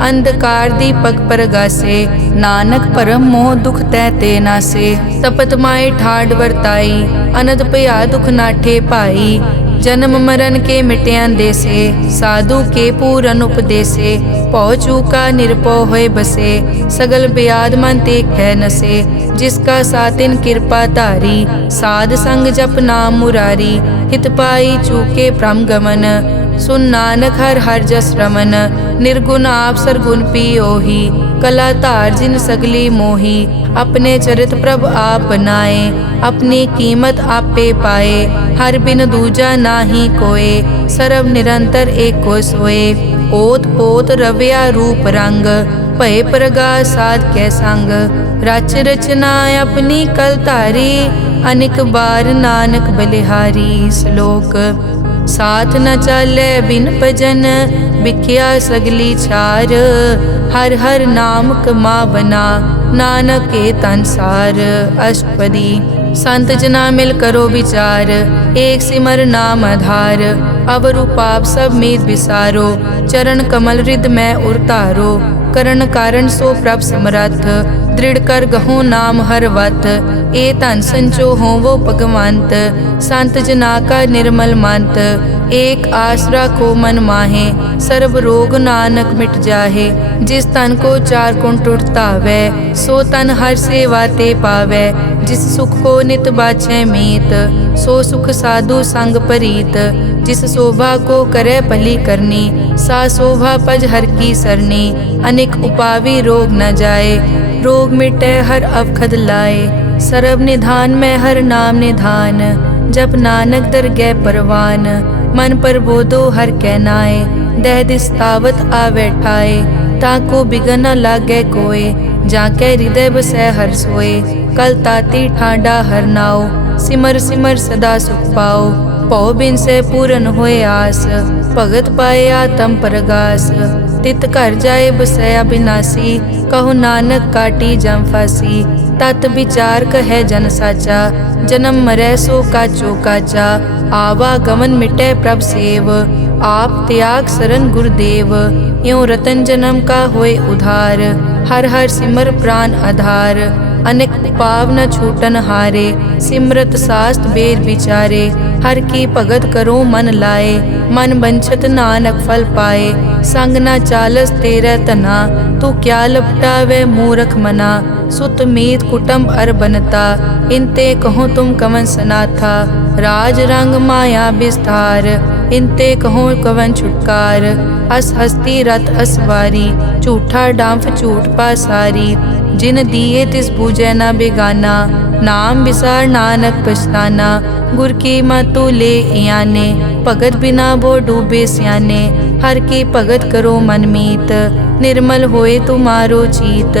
अंधकार दीपक परगासे, नानक परम मोह दुख तै ते नासे। तपत माए ठाड वर्ताई, अनद भया दुख नाठे पाई। जन्म मरण के मिट्यां देसे, साधु के पूरन उपदेसे। पौ चूका निरपौ होए बसे, सगल ब्याद मन देखै नसे। जिसका सातिन कृपा धारी, साध संग जप नाम मुरारी। हित पाई चूके भ्रम गमन, सुन नानक हर हर जस रमन। निर्गुण आप सरगुण पियोही, कला धार जिन सगली मोही। अपने चरित प्रभ आप बनाए, अपनी कीमत आपे पाए। हर बिन दूजा नाही कोय, सरब निरंतर एक को सोए। ओत पोत रव्या रूप रंग, भय प्रगास साध कै संग। रच रचना अपनी कल धारी, अनेक बार नानक बलिहारी। श्लोक साथ न चाले बिन भजन, बिख्या सगली छार। हर हर नाम कमावना, नानक के तनसार। अष्टपदी संत जना मिल करो विचार, एक सिमर नाम आधार। अवर पाप सब मीत बिसारो, चरण कमल रिद में उरतारो। करण कारण सो प्रभ समरथ, दृढ़ कर गहो नाम हर वत। ए धन संचो हो वो भगवंत, संत जना का निर्मल मंत। एक आसरा को मन माहे, सर्ब रोग नानक मिट जाहे। जिस तन को चार गुण टूटता वै, सो तन हर सेवा ते पावै। जिस सुख को नित बाछै मीत, सो सुख साधु संग परीत। जिस शोभा को करे भली करनी, सा शोभा पज हर की सरनी। अनेक उपावी रोग न जाए, रोग मिटे हर अवखद लाए। सर्व निधान में हर नाम निधान, जप नानक दरगह परवान। मन पर बोधो हर कहनाए, दह दिस तावत आवे ठाए। ताको बिगन न लागे कोय, जाके हृदय बसै हर सोए। कल ताती ठांडा हर नाओ, सिमर सिमर सदा सुख पाओ। पौ बिन से पूरन होए आस, भगत पाए आत्म परगास। तित घर जाए बसै अविनाशी, कहो नानक काटी जम फासी। तत विचार कहे जन साचा, जन्म मरै सो काचो काचा। आवागमन मिटै प्रभ सेव, आप त्याग सरन गुरुदेव। यों रतन जन्म का होए उधार, हर हर सिमर प्राण आधार। अनेक पाव न छूटन हारे, सिमरत शास्त्र बेर विचारे। हर की भगत करो मन लाए, मन बंछत नानक फल पाए। संग न चालस तेरे तना, तू क्या लपटावे मूरख मना। सुत मीत कुटुंब अर बनता, इनते कहो तुम कवन सनाथा। राज रंग माया विस्तार, इनते कहो कवन छुटकार। अस हस्ती रथ असवारी, झूठा डांफ झूठ पासारी। जिन दिए तिस पूजै न बेगाना, नाम विसार नानक पछताना। गुर की मतु ले याने, भगत बिना वो डूबे स्याने। हर की भगत करो मन मीत, निर्मल होए तुम्हारो चीत।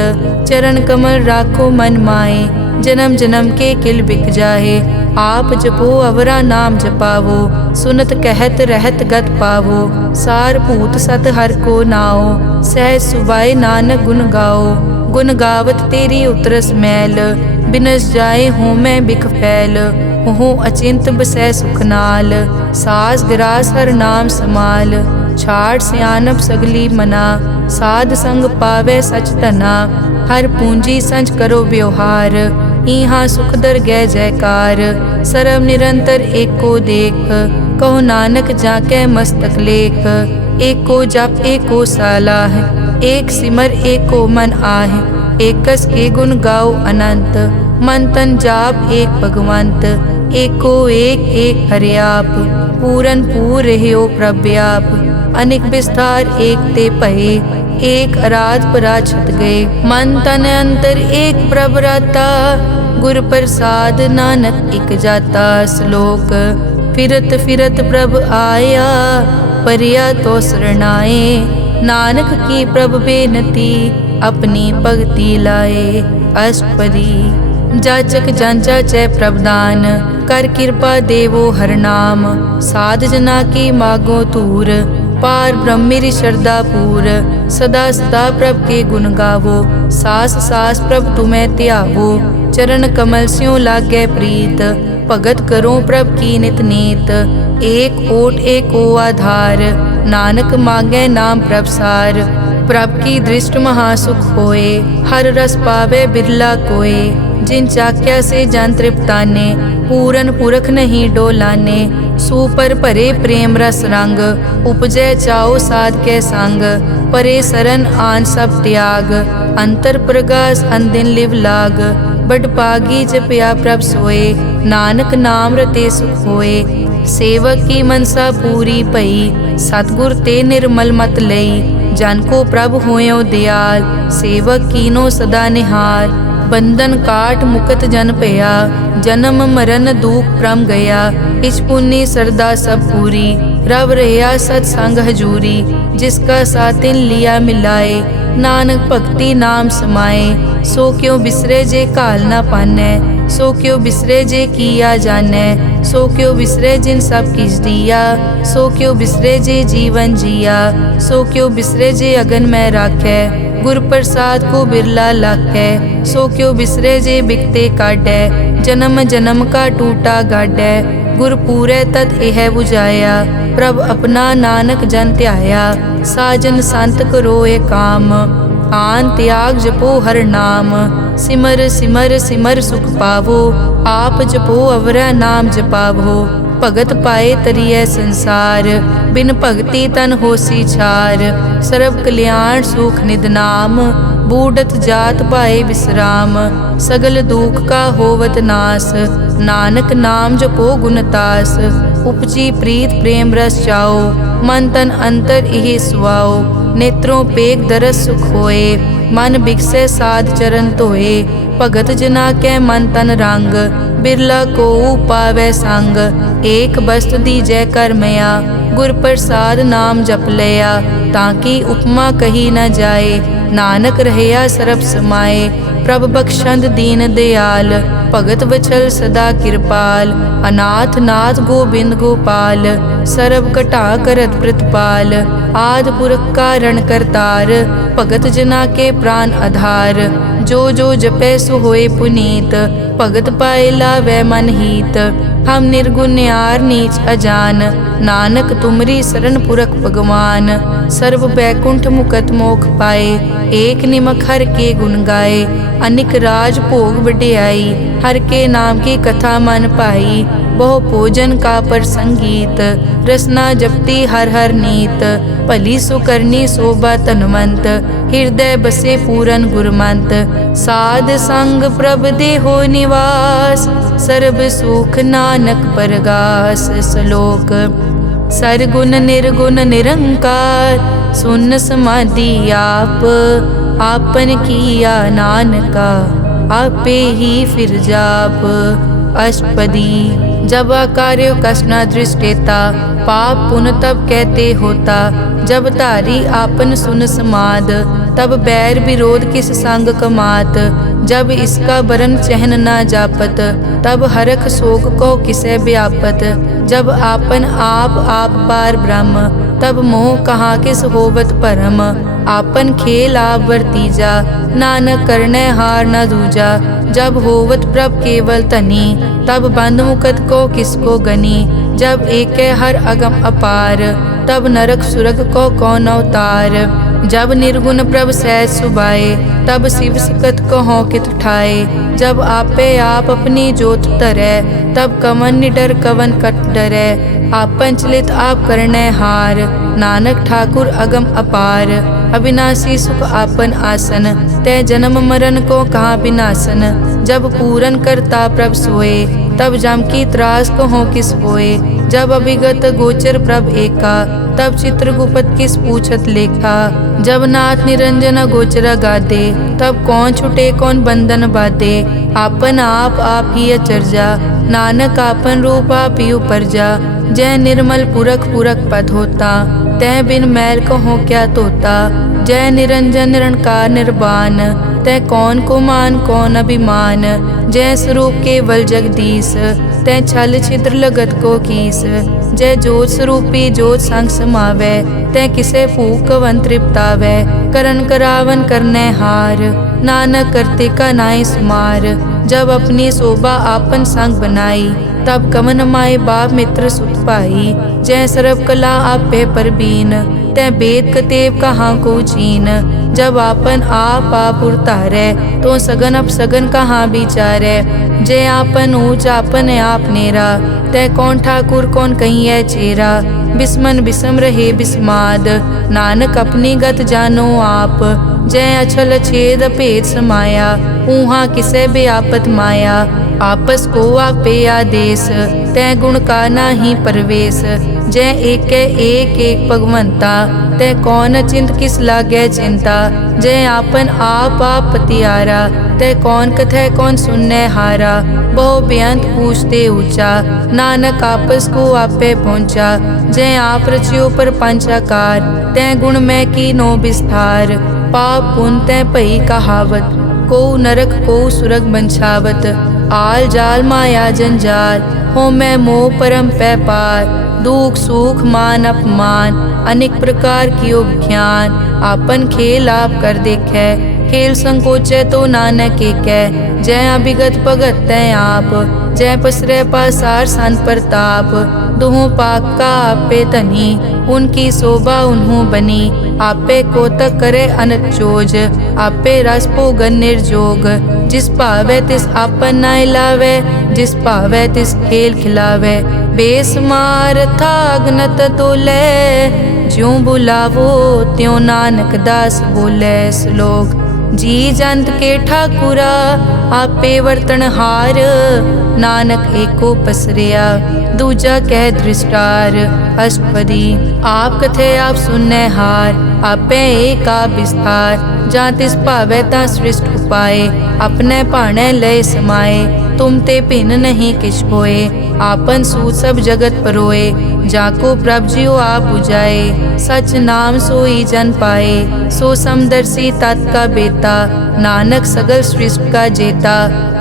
चरण कमल राखो मन माए, जन्म जन्म के किल बिक जाहे। आप जपो अवरा नाम जपावो, सुनत कहत रहत गत पावो। सार भूत सत हर को नाओ, सहज सुबाए नानक गुण गाओ। गुण गावत तेरी उतरस मैल, बिनस जाए हूँ मैं बिख फैल। हूँ अचिंत बसै सुख नाल, सास गिरास हर नाम समाल। छाड़ सियानप सगली मना, साध संग पावे सच तना। हर पूंजी संच करो व्यवहार, इहाँ सुख दर गै जयकार। सरब निरंतर एक को देख, कहो नानक जाके मस्तक लेख। एक को जप एक को सालाह, एक सिमर एक को मन आह। एकस के गुण गाओ अनंत, मन तन जाप एक भगवंत। एक को एक हरियाप, पूरन पूर रहियो प्रव्याप। अनेक विस्तार एक ते पहे, एक अराध पराछत गए। मन तन अंतर एक प्रभ राता, गुर प्रसाद नानक इक जाता। श्लोक फिरत फिरत प्रभ आया, परिया तो शरणाए। नानक की प्रभ बेनती, अपनी भगति लाए। अष्टपदी जाचक जांचा चै प्रभदान, कर कृपा देवो हर नाम। साध जना की मागो तूर, पार ब्रह्मेरी श्रद्धा पूर। सदा सदा प्रभ के गुण गावो, सास सास प्रभ तुम्हें त्यावो। चरण कमल स्यों लागे प्रीत, भगत करो प्रभ की नित नीत। एक ओट एक ओ आधार, नानक मांगे नाम प्रभ सार। प्रभ की दृष्ट महासुख होए, हर रस पावे बिरला कोय। जिन चाक्या से जान तृप्ताने, पूरन पुरख नहीं डोलाने। सुपर भरे प्रेम रस रंग, उपजय चाओ साध के संग। परे सरन आन सब त्याग, अंतर प्रगास अंदिन लिव लाग। बड़ पागी जपया प्रभ सोए, नानक नाम रते सुख होए। सेवक की मनसा पूरी पई, सतगुर ते निर्मल मत लई। जन को प्रभु होयो दयाल, सेवक कीनो सदा निहार। बंधन काट मुकत जन पया, जन्म मरण दुख प्रम गया। इच पुन्नी सरदा सब पूरी, रव रहा सत्संग हजूरी। जिसका सातिन लिया मिलाए, नानक भक्ति नाम समाए। सो क्यों बिसरे जे काल ना पानै, सो क्यों बिसरे जे किया जानै। सो क्यों बिसरे जिन सब किस दिया, सो क्यों बिसरे जे जीवन जिया। सो क्यों बिसरे जे अगन में राखै, गुर प्रसाद को बिरला लाखै। सो क्यों बिसरे जे बिकते काटै, जन्म जन्म का टूटा गाडै। गुर पूरे तत एह बुझाया, प्रभ अपना नानक जन ध्याया। साजन संत करो ए काम, आन त्याग जपो हर नाम। सिमर सिमर सिमर सुख पावो, आप जपो अवरा नाम जपावो। भगत पाए तरिए संसार, बिन भगति तन होसी छार। सर्व कल्याण सुख निध नाम, बूढ़त जात पाए विश्राम। सगल दुख का होवत नास, नानक नाम जपो गुणतास। उपजी प्रीत प्रेम रस चाओ, मन तन अंतर इहि सुआओ। नेत्रों पेग दरस सुख होए, मन बिकसे साध चरण धोए। भगत जना कै मन तन रंग, बिरला को पावै संग। एक बस्त दीजै कर मया, गुर प्रसाद नाम जप लया। ताकि उपमा कही न जाए, नानक रहया सरब समाए। प्रभ बख्शंद दीन दयाल, भगत वचल सदा कृपाल। अनाथ नाथ गोबिंद गोपाल, सरब कटा करत प्रतिपाल। आद पुरख कारण करतार, भगत जना के प्राण आधार। जो जो जपै सो होए पुनीत, भगत पाए लावै मन हीत। हम निर्गुण न्यार नीच अजान, नानक तुमरी शरण पुरख भगवान। सर्व बैकुंठ मुकत मोख पाए, एक निमक हर के गुण गाए। अनिक राज भोग वड्याई, हर के नाम की कथा मन पाई। बहु भोजन का पर संगीत, रसना जपती हर हर नीत। भली सुकरनी शोभा तनवंत, हृदय बसे पूरन गुरमंत। साध संग प्रभ देहो निवास, सर्ब सुख नानक परगास। श्लोक सरगुण निर्गुण निरंकार, सुन समाधि आप। आपन किया नानका, आपे ही फिर जाप। अष्टपदी जब आकार्यो कसना दृष्टेता, पाप पुन तब कहते होता। जब धारी आपन सुन समाद, तब बैर विरोध किस संग कमात। जब इसका बरन चहन ना जापत, तब हरख शोक को किसे व्यापत। जब आपन आप पार ब्रह्म, तब मोह कहाँ किस होवत परम। आपन खेल आप वर्तीजा, नानक करने हार न दूजा। जब होवत प्रभ केवल तनी, तब बंद मुकत को किसको गनी। जब एक हर अगम अपार, तब नरक सुरग को कौन अवतार। जब निर्गुण प्रभ सहज सुभाए, तब शिव सकत कहो कित ठाए। जब आपे आप अपनी जोत धरै, तब कवन निडर कवन कट डरै। आपन चलित आप करने हार, नानक ठाकुर अगम अपार। अविनाशी सुख आपन आसन, तै जन्म मरण को कहाँ विनाशन। जब पूरन करता प्रभ सोए, तब जम की त्रास कहो किस होए। जब अभिगत गोचर प्रभ एका, तब चित्रगुप्त किस पूछत लेखा। जब नाथ निरंजन गोचर गादे, तब कौन छुटे कौन बंधन बाधे। आपन आप ही अचरजा, नानक आपन रूप आप ही उपरजा। जय निर्मल पुरख पुरख पद होता, तै बिन मैल कहो क्या तोता। जय निरंजन निरंकार निर्वाण, तै कौन को मान कौन अभिमान। जय स्वरूप केवल जगदीश, तै छल छिद्र लगत को कीस। जय जोत स्वरूपी जोत संग समावै, तै किसे भूख कवन तृप्तावै। करन करावन करने हार, नानक करते का नाई सुमार। जब अपनी शोभा आपन संग बनाई, तब कवन माए बाप मित्र सुत पाई। जय सर्व कला आपे परबीन, तै वेद कतेव कहाँ को चीन। जब आपन आप उतारै, तो सगन अपसगन कहाँ विचारै। जय आपन ऊंच आपन आप नेरा, तै कौन ठाकुर कौन कहिए चेरा। बिस्मन बिसम रहे बिस्माद। नानक अपनी गत जानो आप, जय अछल छेद भेद समाया। ऊहा किसे बेआपत माया, आपस को आपे आदेश। तै गुण का नाही परवेश, जय एक एक भगवंता। तै कौन चिंत किस लागे चिंता, जय आपन आप पतियारा। तै कौन कथै कौन सुनने हारा, बहु बेअंत पूछते ऊंचा। नानक आपस को आपे पहुँचा, जय आप रचियो पर पंचाकार। तै गुण में की नो विस्तार, पाप पुण्य तै भई कहावत। को नरक को सुरग बंछावत, आल जाल माया जंजाल। हो मैं मोह परम पै पार, दुख सुख मान अपमान। अनेक प्रकार कियो विख्यान, आपन खेल आप कर देखे। खेल संकोचे तो नानक एकै, जय अभिगत भगत तै आप। जय पसरै पासार सन प्रताप, दुहों पाक का आपे धनी। उनकी शोभा उन्हों बनी, आपे कोतक करे अनत चोज। आपे रस भोगन निर्जोग, जिस भावे तिस आपन नाय लावे। जिस भावे तिस खेल खिलावे, बेसमार था अगनत तोले। ज्यों बुलावो त्यों नानक दास बोले। श्लोक। जी जंत के ठाकुरा, आपे वर्तन हार। नानक एको पसरिया, दूजा कह दृष्टार। अष्टपदी। आप कथे आप सुनने हार, आपे एक आप विस्तार। जा तिस भावे ता सृष्ट उपाय, अपने भाणे लय समाए। तुम ते भिन्न नहीं किछ होए, आपन सूत सब जगत परोए। जाको प्रभ जियो आप बुझाए, सच नाम सोई जन पाए। सो समदर्शी तत् का बेता, नानक सगल सृष्टि का जेता।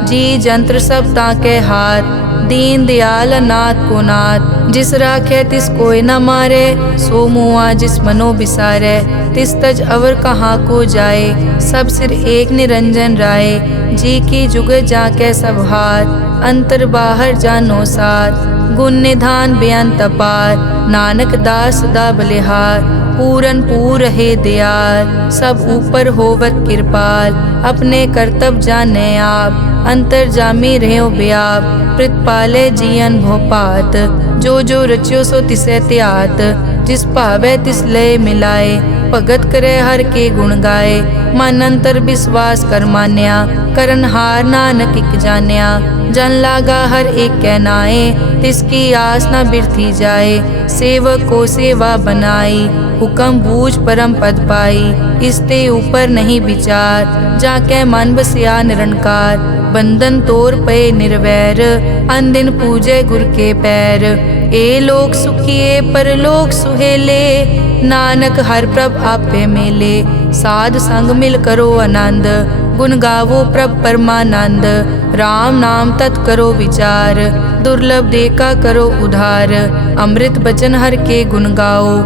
जी जंत्र सब ताके हाथ, दीन दयाल अनाथ को नाथ। जिस राखे तिस कोई न मारे, सो मुआ जिस मनो बिसारे। तिस तज अवर कहाँ को जाए, सब सिर एक निरंजन राय। जी की जुग जाके सब हाथ, अंतर बाहर जानो साथ। गुण निधान बेअंत अपार, नानक दास सदा बलिहार। पूरन पूर रहे दयाल, सब ऊपर होवत कृपाल। अपने कर्तव्य जाने आप, अंतर जामी रहो व्याप। प्रतिपाले जियन भोपात, जो जो रचियो सो तिसे त्यात। जिस भावे तिस लय मिलाए, भगत करे हर के गुण गाए। मन अंतर विश्वास कर मान्या, करन हार नानक इक जान्या। जन लागा हर एक कै नाए, तिसकी आस न बिरथी जाए। सेवक को सेवा बनाई, हुक्म बूझ परम पद पाई। इसते ऊपर नहीं विचार, जाके मन बसिया निरंकार। बंधन तोर पे निर्वैर, अन दिन पूजे गुर के पैर। ए लोक सुखिए परलोक सुहेले, नानक हर प्रभ आपे मेले। साध संग मिल करो आनंद, गुण गावो प्रभ परमानंद। राम नाम तत् करो विचार, दुर्लभ देखा करो उधार। अमृत बचन हर के गुण गाओ,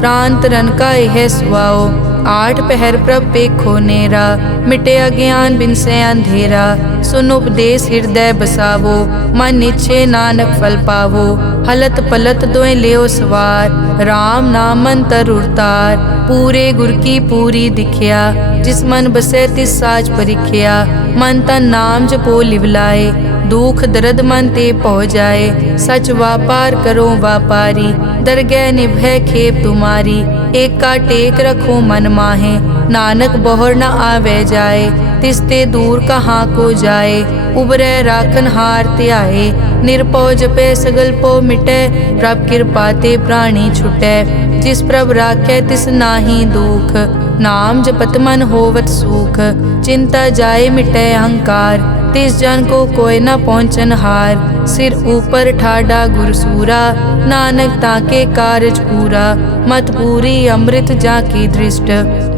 प्राण तरन का यह सुआओ। आठ पहर प्रभ पेखो नेरा, मिटे अज्ञान बिन से अंधेरा। सुन उपदेश हृदय बसावो, मन इच्छे नानक फल पावो। हलत पलत दोए लियो सवार, राम नाम अंतर उरतार। पूरे गुर की पूरी दिखिया, जिस मन बसे तिस साज परिख्या। मन तन नाम जपो लिवलाए, दुख दर्द मन ते पौ जाए। सच व्यापार करो व्यापारी, दरगह निभय खेप तुम्हारी। एक का टेक रखो मन माहे, नानक बहुर न आवे जाए। तिसते दूर कहाँ को जाए, उबरे राखन हार त्याए। निरपौ जपे सगल पो मिटे, प्रभ कृपा ते प्राणी छुटे। जिस प्रभ राखे तिस नाही दुख, नाम जपत मन होवत सुख। चिंता जाए मिटे अहंकार, तिस जन को कोई न पहुँचन हार। सिर ऊपर ठाडा गुरसूरा, नानक ताके कारज पूरा। मत पूरी अमृत जाकी दृष्ट,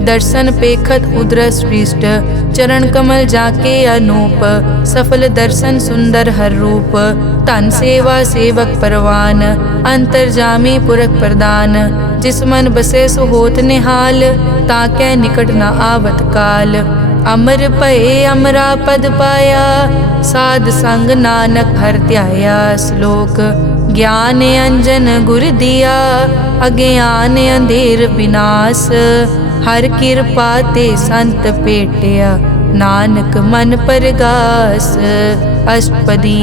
दर्शन पेखत उदरस पृष्ठ। चरण कमल जाके अनूप, सफल दर्शन सुंदर हर रूप। धन सेवा सेवक परवान, अंतर जामी पुरख प्रदान। जिस मन बसे सो होत निहाल, ताके निकट न आवत काल। अमर भये अमरा पद पाया, साध संग नानक हर ध्याया। श्लोक। ज्ञान अंजन गुर दिया, अज्ञान अंधेर विनाश। हर कृपा ते संत पेटिया, नानक मन परगास। अष्टपदी।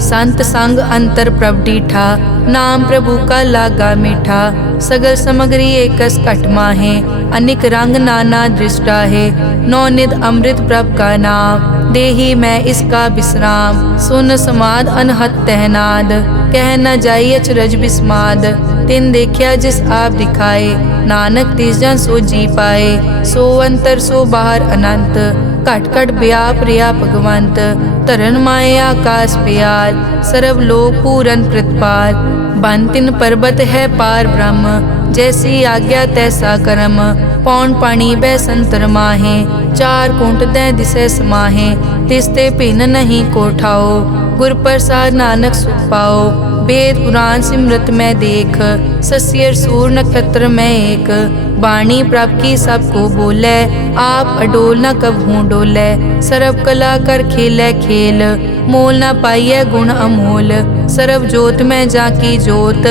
संत संग अंतर प्रभ डीठा, नाम प्रभु का लागा मीठा। सगल समग्री एकस घट माहे, अनिक रंग नाना दृष्टा है। नौ निध अमृत प्रभ का नाम, देही मैं इसका विश्राम। सुन समाद अनहत तहनाद, कह न जाई अचरज बिस्माद। तिन देखिया जिस आप दिखाए, नानक तिस जन सो जी पाए। सो अंतर सो बाहर अनंत, घट घट व्याप रिया भगवंत। तरन माए आकाश प्यार, सर्व लोक पूरन प्रतिपाल। बन तिन पर्वत है पार ब्रह्म, जैसी आज्ञा तैसा कर्म। पौन पानी बै संतर माहे, चार कुंट दै दिसै समाहे। तिसते भिन्न नहीं कोठाओ, गुर प्रसाद नानक सुख पाओ। वेद पुराण सिमरत में देख, सस्यर सूर नक्षत्र में एक। वाणी प्रभ की सबको बोले, आप अडोल न कबहूँ डोले। सर्व कला कर खेले खेल, मोल न पाइए गुण अमोल। सर्व जोत में जाकी जोत,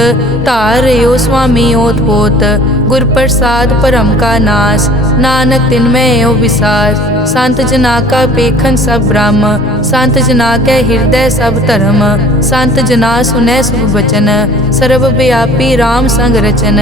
तार रहो स्वामी ओत पोत। गुर प्रसाद परम का नाश, नानक तिन में एव विसार। संत जना का पेखन सब ब्रह्म, संत जना के हृदय सब धर्म। संत जना सुनै शुभ वचन, सर्व व्यापी राम संग रचन।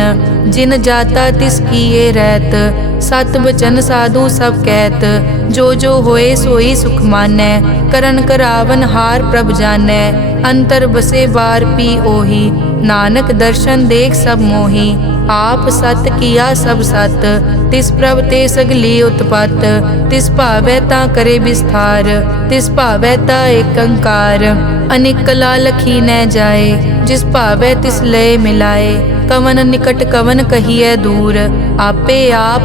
जिन जाता तिस किए रहत, सत बचन साधु सब कहत। जो जो होए सोई सुख मानै, करन करावन हार प्रभ जानै। अंतर बसे बार पी ओही, नानक दर्शन देख सब मोही। आप सत किया सब सत, तिस प्रभ ते सगली उत्पत। तिस भावै ता करे विस्तार, तिस भावै ता एकंकार। अनेक कला लखी न जाए, जिस भावै तिस लय मिलाए। कवन निकट कवन कहिए दूर, आपे आप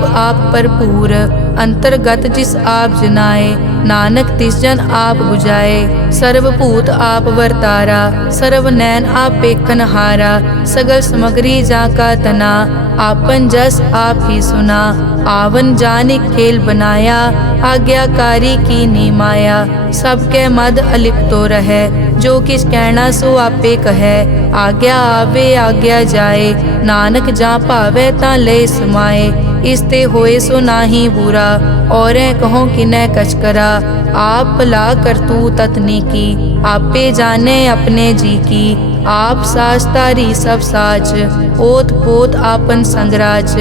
भरपूर। अंतर्गत जिस आप जनाए, नानक तिस जन आप बुझाए। सर्वभूत आप वर्तारा, सर्व नैन आप पेखन हारा। सगल समग्री जाका तना, आपन जस आप ही सुना। आवन जानि खेल बनाया, आज्ञाकारी की नी माया। सबके मद अलिप्तो रहे, जो किस कहना सो आपे कहे। आज्ञा आवे आज्ञा जाए, नानक जा भावे ता ले समाए। इसते होए सो नाही बुरा, औरें कहो किनै कछ करा। आप भला करतू ततनी की, आपे जाने अपने जी की। आप साच तारी सब साच, ओत पोत आपन संगराज।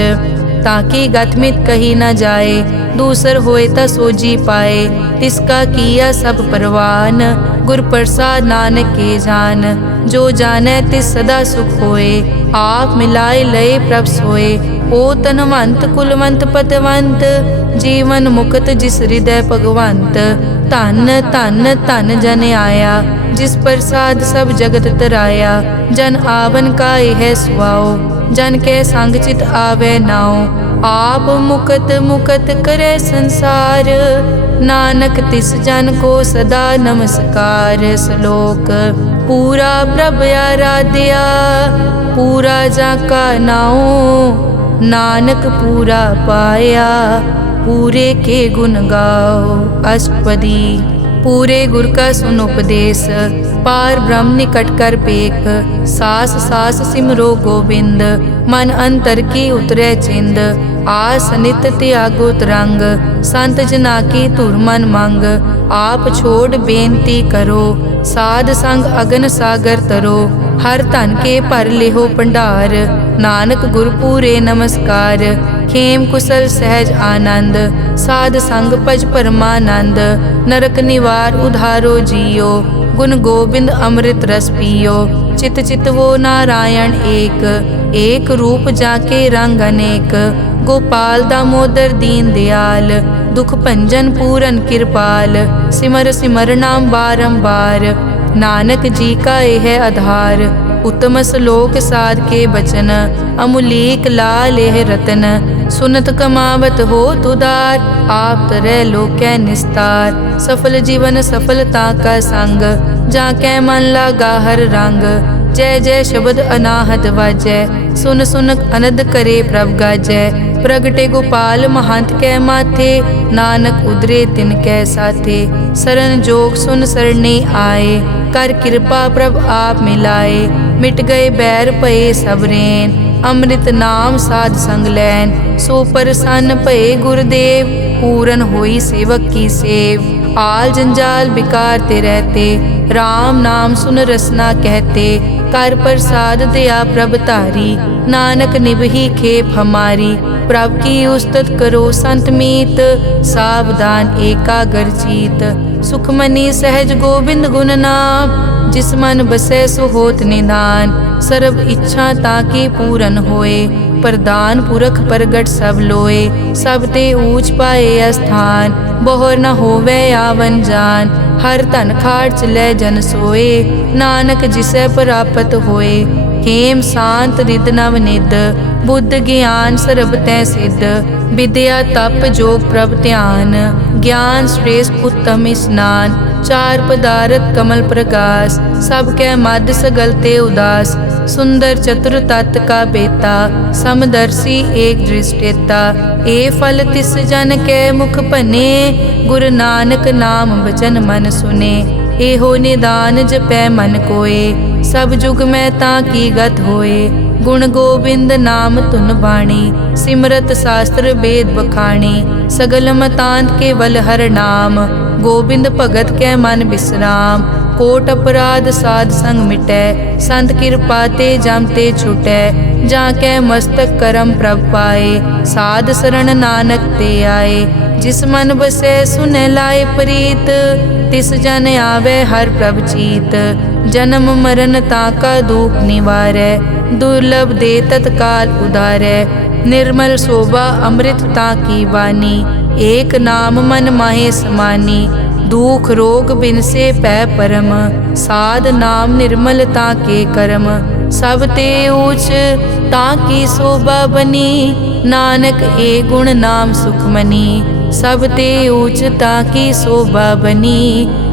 ताकि गतमित कही न जाए, दूसर होए ता सोजी पाए। तिसका किया सब परवान, गुर प्रसाद नानक के जान। जो जाने तिस सदा सुख होए, आप मिलाए लय प्रभ सोए। ओ तनवंत कुलवंत पतवंत, जीवन मुक्त जिस हृदय भगवंत। धन धन धन जन आया, जिस प्रसाद सब जगत तराया। जन आवन का यह सुआओ, जन के संग चित आवे नाओ। आप मुकत मुकत करे संसार, नानक तिस जन को सदा नमस्कार। श्लोक पूरा प्रभ आराध्या, पूरा जाका नाओ। नानक पूरा पाया, पूरे के गुण गाओ। अष्टपदी। पूरे गुर का सुन उपदेश, पार ब्रह्म निकट कर पेख। सास सास सिमरो गोविंद, मन अंतर की उतरे चिंद। आस नित त्यागो तरंग, संत जना की धुर मन मंग। आप छोड़ बेनती करो, साध संग अगन सागर तरो। हर धन के भर लेहो भंडार, नानक गुर पूरे नमस्कार। खेम कुशल सहज आनंद, साध संग भज परमानंद। नरक निवार उधारो जियो, गुण गोविंद अमृत रस पियो। चित चित वो नारायण एक, एक रूप जाके रंग अनेक। गोपाल दामोदर दीन दयाल, दुख भंजन पूरन कृपाल। सिमर सिमर नाम बारंबार, नानक जी का यह आधार। उत्तम श्लोक साध के बचन, अमुलीक लाल यह रतन। सुनत कमावत हो तुदार, आप तरह लोकै निस्तार। सफल जीवन सफलता का संग, जाकै मन लागा हर रंग। जय जय शब्द अनाहत वाजै, सुन सुन अनद करे प्रभ गाजै। प्रगटे गोपाल महंत कै माथे, नानक उदरे तिन कै साथे। सरन जोग सुन सरने आए, कर कृपा प्रभ आप मिलाए। मिट गए बैर भये सब रैन, अमृत नाम साध संग लैन। सो प्रसन्न भये गुरदेव, पूरन होई सेवक की सेव। आल जंजाल बिकार ते रहते, राम नाम सुन रसना कहते। कर प्रसाद दया प्रभ तारी, नानक निभही खेप हमारी। प्रभ की उस्तत करो संत मीत, सावधान एकाग्र चीत। सुखमनी सहज गोबिंद गुण नाम, जिस मन बसै सो होत निधान। सर्ब इच्छा ताकी पूरन होए, प्रदान पुरख प्रगट सब लोए। सब ते ऊंच पाए अस्थान, बहुर न होवे आवन जान। हर धन खाट लै जन सोए, नानक जिसै प्राप्त होए। हेम शांत रिद नव निद, बुद्ध ज्ञान सर्ब तै सिद्ध। विद्या तप जोग प्रभ ध्यान, ज्ञान श्रेष्ठ उत्तम स्नान। चार पदारथ कमल प्रकाश, सब कै मद सगल ते उदास। सुंदर चतुर तत् का बेता, समदर्शी एक दृष्टेता। ए फल तिस जन कै मुख भने, गुरु नानक नाम बचन मन सुने। एहो निदान जपै मन कोए, सब जुग में ताकी गत होए। गुण गोबिंद नाम धुन बाणी, सिमरत शास्त्र वेद बखाणी। सगल मतांत केवल हर नाम, गोबिंद भगत कै मन विश्राम। कोट अपराध साध संग मिटै, संत कृपा ते जम ते छुटै। जाकै मस्तक करम प्रभ पाए, साध शरण नानक ते आए। जिस मन बसै सुनै लाए प्रीत, तिस जन आवे हर प्रभ चीत। जन्म मरण ताका दुख निवारै, दुर्लभ दे तत्काल उधारै। निर्मल शोभा अमृत ताकी वानी, एक नाम मन माहे समानी। दुख रोग बिनसे पै परम, साध नाम निर्मल ताके करम। सब ते ऊच ताकी शोभा बनी, नानक ए गुण नाम सुखमनी। सब ते ऊच ताकी शोभा बनी,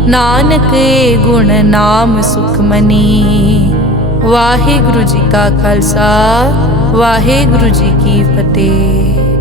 नानक ए गुण नाम सुखमनी। वाहिगुरु जी का खालसा, वाहिगुरु जी की फतेह।